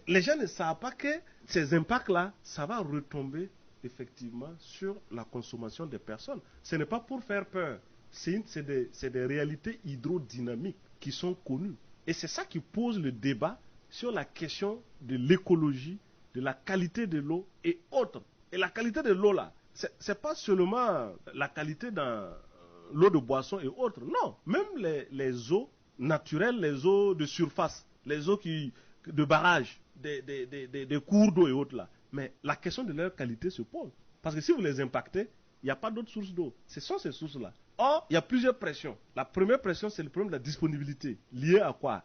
les gens ne savent pas que ces impacts-là, ça va retomber effectivement sur la consommation des personnes. Ce n'est pas pour faire peur, c'est des réalités hydrodynamiques qui sont connues. Et c'est ça qui pose le débat sur la question de l'écologie, de la qualité de l'eau et autres. Et la qualité de l'eau là, c'est pas seulement la qualité dans l'eau de boisson et autres. Non, même les eaux naturelles, les eaux de surface, les eaux de barrage, des cours d'eau et autres là. Mais la question de leur qualité se pose. Parce que si vous les impactez, il n'y a pas d'autres sources d'eau. Ce sont ces sources-là. Or, il y a plusieurs pressions. La première pression, c'est le problème de la disponibilité. Lié à quoi?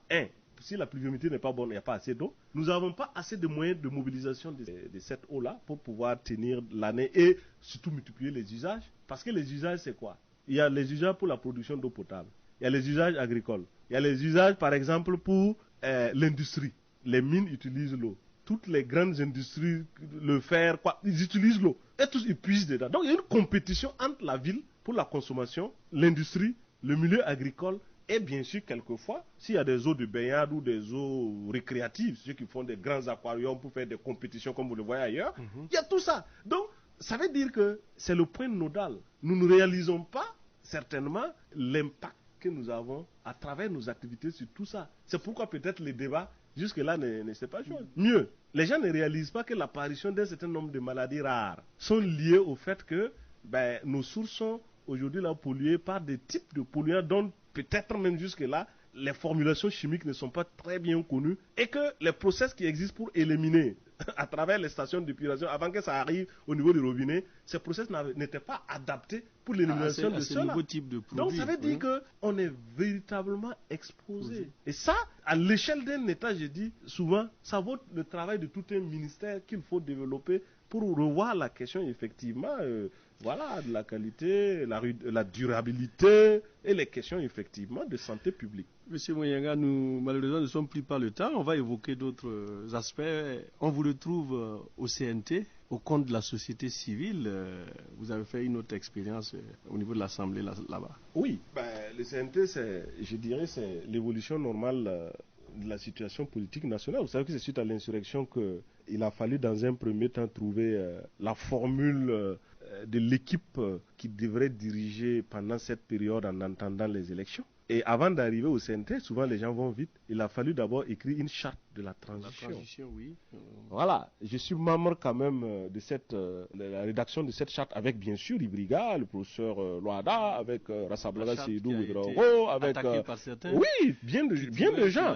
Si la pluviométrie n'est pas bonne, il n'y a pas assez d'eau. Nous n'avons pas assez de moyens de mobilisation de cette eau-là pour pouvoir tenir l'année et surtout multiplier les usages. Parce que les usages, c'est quoi? Il y a les usages pour la production d'eau potable. Il y a les usages agricoles. Il y a les usages, par exemple, pour l'industrie. Les mines utilisent l'eau. Toutes les grandes industries, le fer, ils utilisent l'eau. Et tous, ils puisent dedans. Donc, il y a une compétition entre la ville pour la consommation, l'industrie, le milieu agricole. Et bien sûr, quelquefois, s'il y a des eaux de baignade ou des eaux récréatives, ceux qui font des grands aquariums pour faire des compétitions comme vous le voyez ailleurs, il y a tout ça. Donc, ça veut dire que c'est le point nodal. Nous ne réalisons pas certainement l'impact que nous avons à travers nos activités sur tout ça. C'est pourquoi peut-être les débats jusque-là ne sont pas chose. Mieux, les gens ne réalisent pas que l'apparition d'un certain nombre de maladies rares sont liées au fait que nos sources sont aujourd'hui là polluées par des types de polluants dont peut-être même jusque-là, les formulations chimiques ne sont pas très bien connues et que les process qui existent pour éliminer à travers les stations d'épuration, avant que ça arrive au niveau du robinet, ces process n'étaient pas adaptés pour l'élimination de cela. Donc ça veut dire qu'on est véritablement exposé. Et ça, à l'échelle d'un État, je dis souvent, ça vaut le travail de tout un ministère qu'il faut développer pour revoir la question effectivement de la qualité, la durabilité et les questions effectivement de santé publique. Monsieur Moyenga, nous malheureusement ne sommes plus par le temps. On va évoquer d'autres aspects. On vous retrouve au CNT, au compte de la société civile. Vous avez fait une autre expérience au niveau de l'Assemblée là-bas. Oui, le CNT, je dirais, c'est l'évolution normale de la situation politique nationale. Vous savez que c'est suite à l'insurrection qu'il a fallu dans un premier temps trouver la formule de l'équipe qui devrait diriger pendant cette période en attendant les élections. Et avant d'arriver au CNT, souvent les gens vont vite. Il a fallu d'abord écrire une charte de la transition. La transition, oui. Voilà, je suis membre quand même de la rédaction de cette charte avec bien sûr Ibriga, le professeur Loada, avec Rassablada Seydou Ouedraogo, avec... attaqué par certains. Oui, bien de gens.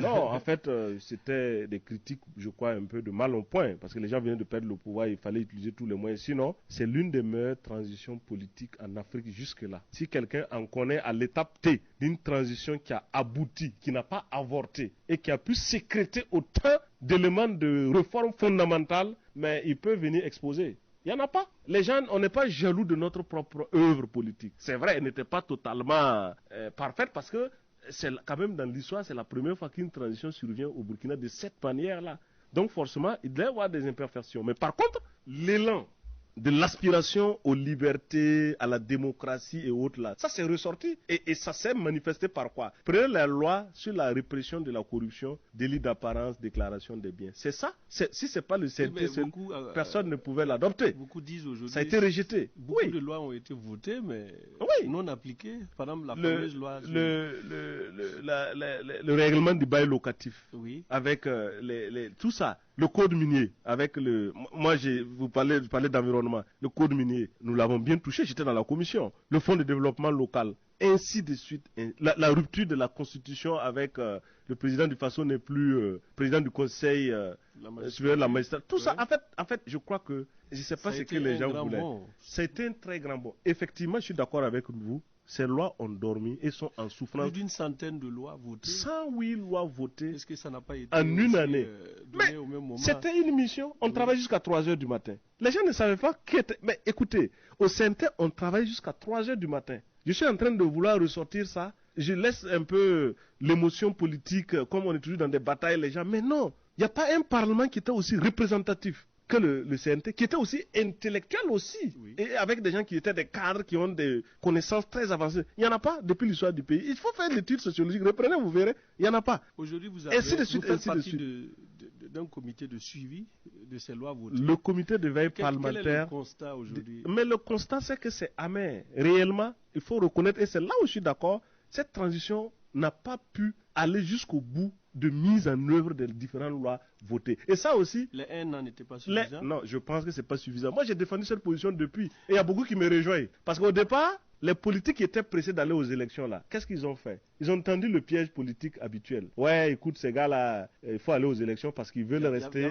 Non, en fait, c'était des critiques, je crois, un peu de mal au point, parce que les gens viennent de perdre le pouvoir, il fallait utiliser tous les moyens. Sinon, c'est l'une des meilleures transitions politiques en Afrique jusque-là. Si quelqu'un en connaît à l'étape T d'une transition qui a abouti, qui n'a pas avorté et qui a pu sécréter autant d'éléments de réforme fondamentale, mais il peut venir exposer. Il n'y en a pas. Les gens, on n'est pas jaloux de notre propre œuvre politique. C'est vrai, elle n'était pas totalement parfaite parce que c'est quand même dans l'histoire, c'est la première fois qu'une transition survient au Burkina de cette manière-là. Donc forcément, il doit y avoir des imperfections. Mais par contre, l'élan de l'aspiration aux libertés, à la démocratie et autres là, ça s'est ressorti et ça s'est manifesté par quoi? Prenez la loi sur la répression de la corruption, délit d'apparence, déclaration des biens. C'est ça. Si c'est pas le CNT, personne ne pouvait l'adopter. Beaucoup disent aujourd'hui. Ça a été rejeté. Beaucoup de lois ont été votées, mais non appliquées. Par exemple, la fameuse loi. Le règlement du bail locatif. Oui. Avec tout ça. Le code minier, avec moi vous parlez d'environnement, le code minier, nous l'avons bien touché, j'étais dans la commission, le fonds de développement local, ainsi de suite, la rupture de la constitution avec le président du façon n'est plus président du conseil supérieur de la magistrature, tout ça, en fait, je crois que, je ne sais pas ce que les gens voulaient, c'était un très grand bond. Effectivement, je suis d'accord avec vous. Ces lois ont dormi et sont en souffrance. Plus d'une centaine de lois votées. 108 lois votées. Est-ce que ça n'a pas été en une année donné au même moment? C'était une mission. On travaille jusqu'à 3 heures du matin. Les gens ne savaient pas qui était. Mais écoutez, au CNT, on travaille jusqu'à 3 heures du matin. Je suis en train de vouloir ressortir ça. Je laisse un peu l'émotion politique, comme on est toujours dans des batailles, les gens. Mais non, il n'y a pas un parlement qui était aussi représentatif que le CNT, qui était aussi intellectuel aussi, et avec des gens qui étaient des cadres, qui ont des connaissances très avancées. Il n'y en a pas depuis l'histoire du pays. Il faut faire l'étude sociologique, reprenez, vous verrez, il n'y en a pas. Aujourd'hui, vous faites partie d'un comité de suivi de ces lois votées. Le comité de veille parlementaire. Quel est le constat aujourd'hui? Mais le constat, c'est que c'est amer. Réellement, il faut reconnaître, et c'est là où je suis d'accord, cette transition n'a pas pu aller jusqu'au bout de mise en œuvre des différentes lois votées. Et ça aussi... Les 1 an n'étaient pas suffisants? Non, je pense que ce n'est pas suffisant. Moi, j'ai défendu cette position depuis. Et il y a beaucoup qui me rejoignent. Parce qu'au départ, les politiques qui étaient pressés d'aller aux élections là, qu'est-ce qu'ils ont fait? Ils ont tendu le piège politique habituel. Ouais, écoute, ces gars-là, il faut aller aux élections parce qu'ils veulent rester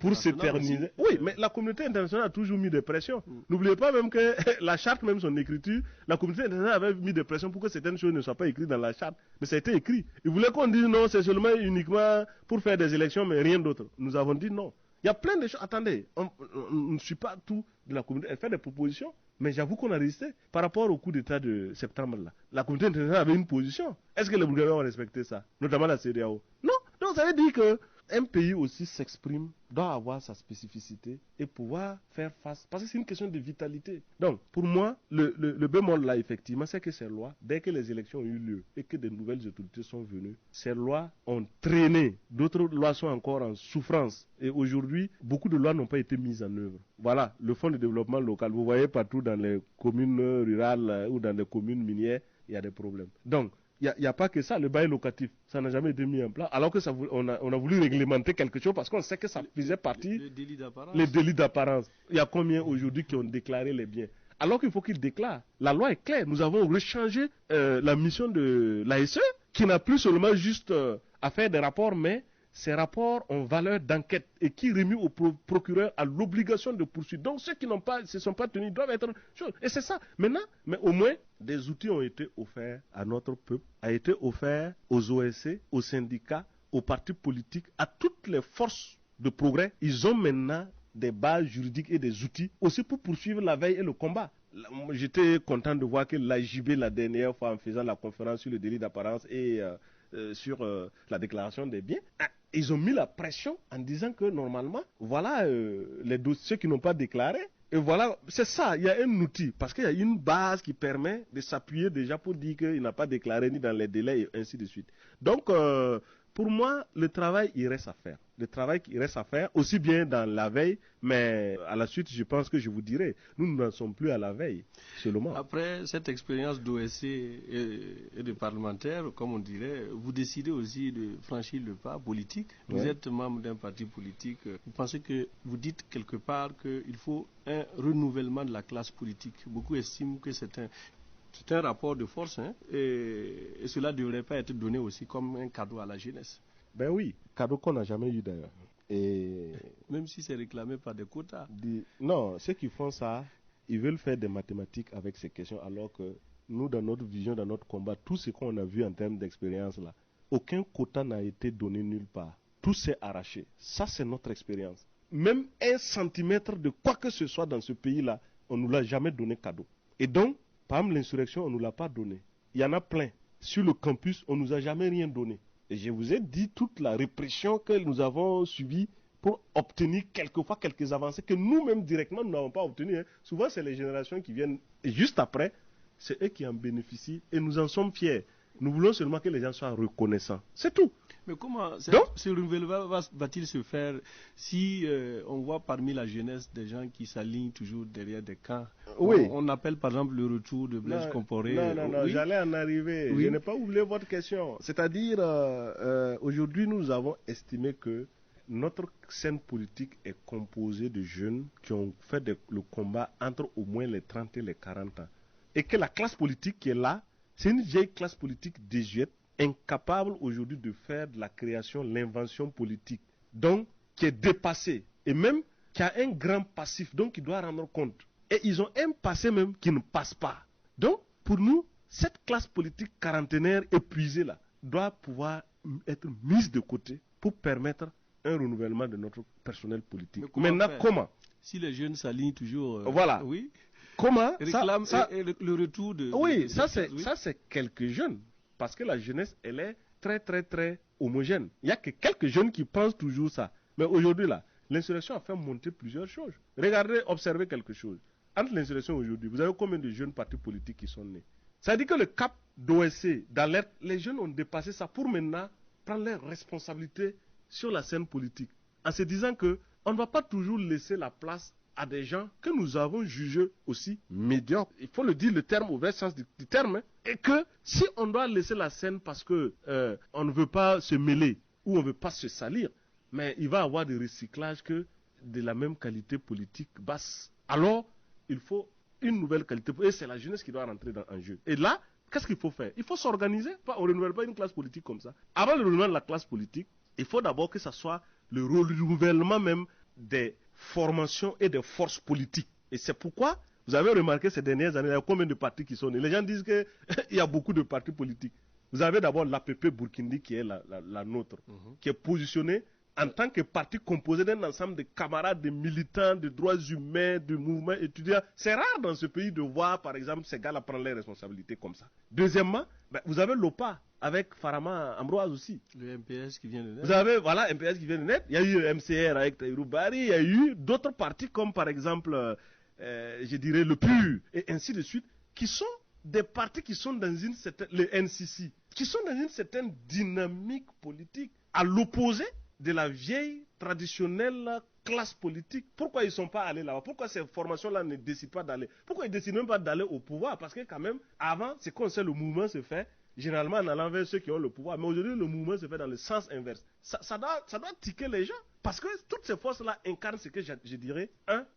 pour s'éterniser. Oui, mais la communauté internationale a toujours mis des pressions. N'oubliez pas même que la charte, même son écriture, la communauté internationale avait mis des pressions pour que certaines choses ne soient pas écrites dans la charte. Mais ça a été écrit. Ils voulaient qu'on dise non, c'est seulement uniquement pour faire des élections, mais rien d'autre. Nous avons dit non. Il y a plein de choses. Attendez, on ne suit pas tout de la communauté. Elle fait des propositions, mais j'avoue qu'on a résisté. Par rapport au coup d'État de septembre, là, la communauté internationale avait une position. Est-ce que les Burkinabés ont respecté ça? Notamment la CEDEAO. Non. Donc ça veut dire qu'un pays aussi s'exprime, doit avoir sa spécificité et pouvoir faire face. Parce que c'est une question de vitalité. Donc, pour moi, le bémol là, effectivement, c'est que ces lois, dès que les élections ont eu lieu et que de nouvelles autorités sont venues, ces lois ont traîné. D'autres lois sont encore en souffrance. Et aujourd'hui, beaucoup de lois n'ont pas été mises en œuvre. Voilà, le fonds de développement local. Vous voyez partout dans les communes rurales ou dans les communes minières, il y a des problèmes. Donc, il n'y a pas que ça, le bail locatif, ça n'a jamais été mis en place, alors que on a voulu réglementer quelque chose parce qu'on sait que ça faisait partie les délits d'apparence. Il y a combien aujourd'hui qui ont déclaré les biens? Alors qu'il faut qu'ils déclarent. La loi est claire, nous avons rechangé la mission de l'ASE, qui n'a plus seulement juste à faire des rapports, mais ces rapports ont valeur d'enquête et qui remis au procureur à l'obligation de poursuivre. Donc ceux qui se sont pas tenus doivent être choses. Et c'est ça. Maintenant, mais au moins, des outils ont été offerts à notre peuple, a été offert aux OSC, aux syndicats, aux partis politiques, à toutes les forces de progrès. Ils ont maintenant des bases juridiques et des outils aussi pour poursuivre la veille et le combat. J'étais content de voir que l'AJB, la dernière fois, en faisant la conférence sur le délit d'apparence et sur la déclaration des biens, ils ont mis la pression en disant que normalement, voilà les dossiers qui n'ont pas déclaré. Et voilà, c'est ça, il y a un outil, parce qu'il y a une base qui permet de s'appuyer déjà pour dire qu'il n'a pas déclaré ni dans les délais et ainsi de suite. Donc, pour moi, le travail, il reste à faire. Le travail qui reste à faire, aussi bien dans la veille, mais à la suite, je pense que je vous dirai, nous n'en sommes plus à la veille seulement. Après cette expérience d'OSC et de parlementaire, comme on dirait, vous décidez aussi de franchir le pas politique. Vous êtes membre d'un parti politique. Vous pensez que vous dites quelque part qu'il faut un renouvellement de la classe politique. Beaucoup estiment que c'est un rapport de force, hein, et cela ne devrait pas être donné aussi comme un cadeau à la jeunesse. Ben oui, cadeau qu'on n'a jamais eu d'ailleurs. Et même si c'est réclamé par des quotas. Non, ceux qui font ça, ils veulent faire des mathématiques avec ces questions, alors que nous, dans notre vision, dans notre combat, tout ce qu'on a vu en termes d'expérience là, aucun quota n'a été donné nulle part. Tout s'est arraché. Ça, c'est notre expérience. Même 1 centimètre de quoi que ce soit dans ce pays-là, on ne nous l'a jamais donné cadeau. Et donc, par exemple, l'insurrection, on ne nous l'a pas donné. Il y en a plein. Sur le campus, on ne nous a jamais rien donné. Et je vous ai dit toute la répression que nous avons subie pour obtenir quelquefois quelques avancées que nous-mêmes directement nous n'avons pas obtenues. Hein. Souvent, c'est les générations qui viennent juste après, c'est eux qui en bénéficient et nous en sommes fiers. Nous voulons seulement que les gens soient reconnaissants. C'est tout. Mais comment ce renouvellement va-t-il se faire si on voit parmi la jeunesse des gens qui s'alignent toujours derrière des camps? Oui. On appelle par exemple le retour de Blaise Compaoré. Non, oui. J'allais en arriver. Oui. Je n'ai pas oublié votre question. C'est-à-dire, aujourd'hui, nous avons estimé que notre scène politique est composée de jeunes qui ont fait le combat entre au moins les 30 et les 40 ans. Et que la classe politique qui est là, c'est une vieille classe politique désuète, incapable aujourd'hui de faire de la création, l'invention politique, donc qui est dépassée et même qui a un grand passif, donc qui doit rendre compte. Et ils ont un passé même qui ne passe pas. Donc, pour nous, cette classe politique quarantenaire épuisée là doit pouvoir être mise de côté pour permettre un renouvellement de notre personnel politique. Maintenant, comment? Si les jeunes s'alignent toujours... voilà. Oui. Comment le retour de... Oui, ça c'est quelques jeunes. Parce que la jeunesse, elle est très, très, très homogène. Il n'y a que quelques jeunes qui pensent toujours ça. Mais aujourd'hui, là, l'insurrection a fait monter plusieurs choses. Regardez, observez quelque chose. Entre l'insurrection aujourd'hui, vous avez combien de jeunes partis politiques qui sont nés? Ça veut dire que le cap d'OSC, d'alerte, les jeunes ont dépassé ça pour maintenant prendre leurs responsabilités sur la scène politique. En se disant qu'on ne va pas toujours laisser la place à des gens que nous avons jugés aussi médiocres. Il faut le dire, le terme au vrai sens du terme. Hein. Et que si on doit laisser la scène parce que on ne veut pas se mêler ou on ne veut pas se salir, mais il va y avoir des recyclages que de la même qualité politique basse. Alors, il faut une nouvelle qualité. Et c'est la jeunesse qui doit rentrer en jeu. Et là, qu'est-ce qu'il faut faire? Il faut s'organiser. On ne renouvelle pas une classe politique comme ça. Avant le renouvellement de la classe politique, il faut d'abord que ce soit le renouvellement même des formations et des forces politiques. Et c'est pourquoi, vous avez remarqué ces dernières années, il y a combien de partis qui sont nés? Les gens disent qu'il y a beaucoup de partis politiques. Vous avez d'abord l'APP Burkindi qui est la nôtre, qui est positionnée en tant que parti composé d'un ensemble de camarades, de militants, de droits humains, de mouvements étudiants. C'est rare dans ce pays de voir, par exemple, ces gars-là prendre les responsabilités comme ça. Deuxièmement, vous avez l'OPA avec Farama Ambroise aussi. Le MPS qui vient de naître. Vous avez, voilà, MPS qui vient de naître. Il y a eu le MCR avec Taïrou Bari. Il y a eu d'autres partis comme, par exemple, je dirais, le PUR, et ainsi de suite, qui sont des partis qui sont dans une certaine, le NCC, qui sont dans une certaine dynamique politique, à l'opposé de la vieille, traditionnelle classe politique. Pourquoi ils ne sont pas allés là-bas? Pourquoi ces formations-là ne décident pas d'aller? Pourquoi ils ne décident même pas d'aller au pouvoir? Parce que quand même, avant, c'est qu'on sait, le mouvement se fait généralement en allant vers ceux qui ont le pouvoir. Mais aujourd'hui, le mouvement se fait dans le sens inverse. Ça doit tiquer les gens. Parce que toutes ces forces-là incarnent ce que je dirais,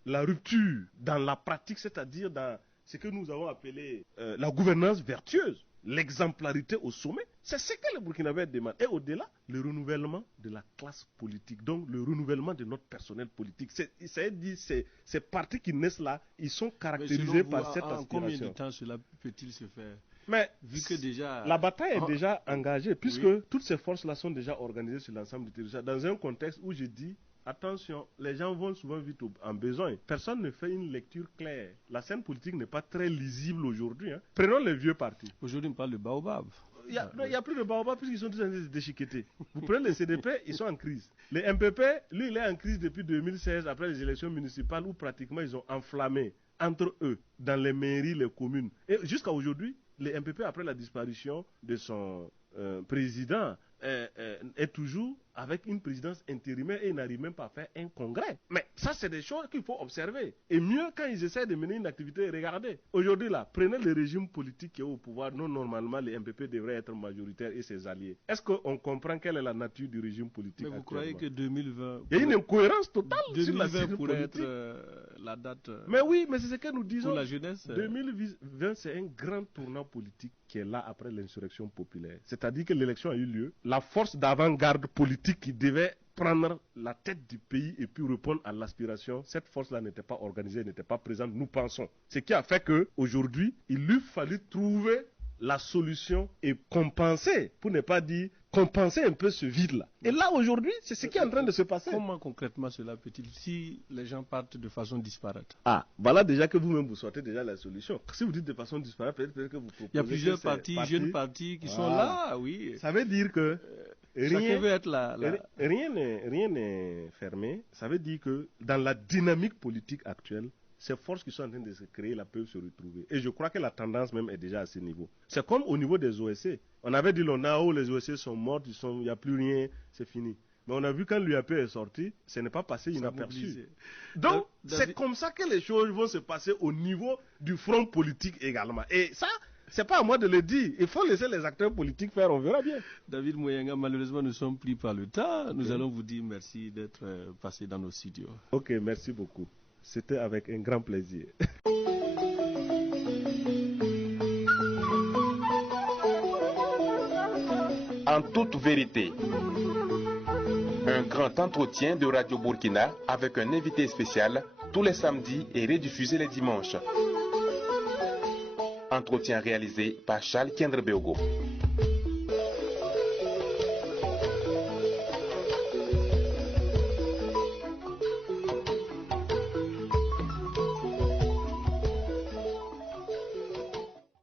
la rupture dans la pratique, c'est-à-dire dans ce que nous avons appelé la gouvernance vertueuse, l'exemplarité au sommet. C'est ce que le Burkinabé demande. Et au-delà, le renouvellement de la classe politique, donc le renouvellement de notre personnel politique. Ces partis qui naissent là, ils sont caractérisés par cette aspiration. Combien de temps cela peut-il se faire? Mais vu que déjà la bataille est déjà engagée, puisque toutes ces forces-là sont déjà organisées sur l'ensemble du territoire, dans un contexte où je dis, attention, les gens vont souvent vite en besoin. Personne ne fait une lecture claire. La scène politique n'est pas très lisible aujourd'hui. Prenons les vieux partis. Aujourd'hui, on parle de Baobab. Il n'y a plus de Baobab puisqu'ils sont tous en train de se déchiqueter. Vous prenez les CDP, ils sont en crise. Les MPP, lui, il est en crise depuis 2016, après les élections municipales, où pratiquement ils ont enflammé entre eux, dans les mairies, les communes. Et jusqu'à aujourd'hui, les MPP, après la disparition de son président, est toujours avec une présidence intérimaire et n'arrive même pas à faire un congrès. Mais ça, c'est des choses qu'il faut observer. Et mieux quand ils essaient de mener une activité, regardez. Aujourd'hui, là, prenez le régime politique qui est au pouvoir. Non, normalement, les MPP devraient être majoritaires et ses alliés. Est-ce qu'on comprend quelle est la nature du régime politique? Mais vous croyez que 2020... Il y a une incohérence totale 2020 sur la pourrait politique. être la date... Mais oui, mais c'est ce que nous disons. Pour la jeunesse. 2020, c'est un grand tournant politique qui est là après l'insurrection populaire. C'est-à-dire que l'élection a eu lieu. La force d'avant-garde politique qui devait prendre la tête du pays et puis répondre à l'aspiration, cette force-là n'était pas organisée, n'était pas présente, nous pensons. Ce qui a fait qu'aujourd'hui, il lui fallut trouver la solution et compenser, pour ne pas dire compenser un peu ce vide-là. Et là, aujourd'hui, c'est ce qui est en train de se passer. Comment concrètement cela peut-il, si les gens partent de façon disparate? Ah, voilà déjà que vous-même vous sortez déjà la solution. Si vous dites de façon disparate, peut-être que vous proposez... Il y a plusieurs partis, jeunes partis qui sont là, oui. Ça veut dire que... Chacun veut être là. Rien n'est fermé. Ça veut dire que dans la dynamique politique actuelle, ces forces qui sont en train de se créer là peuvent se retrouver. Et je crois que la tendance même est déjà à ce niveau. C'est comme au niveau des OSC. On avait dit l'ONAO, les OSC sont morts, il n'y a plus rien, c'est fini. Mais on a vu quand l'UAP est sorti, ce n'est pas passé inaperçu. Donc, c'est comme ça que les choses vont se passer au niveau du front politique également. Et ça, c'est pas à moi de le dire. Il faut laisser les acteurs politiques faire, on verra bien. David Moyenga, malheureusement, nous sommes pris par le temps. Nous allons vous dire merci d'être passé dans nos studios. Ok, merci beaucoup. C'était avec un grand plaisir. En toute vérité, un grand entretien de Radio Burkina avec un invité spécial tous les samedis et rediffusé les dimanches. Entretien réalisé par Charles Kendrebeogo.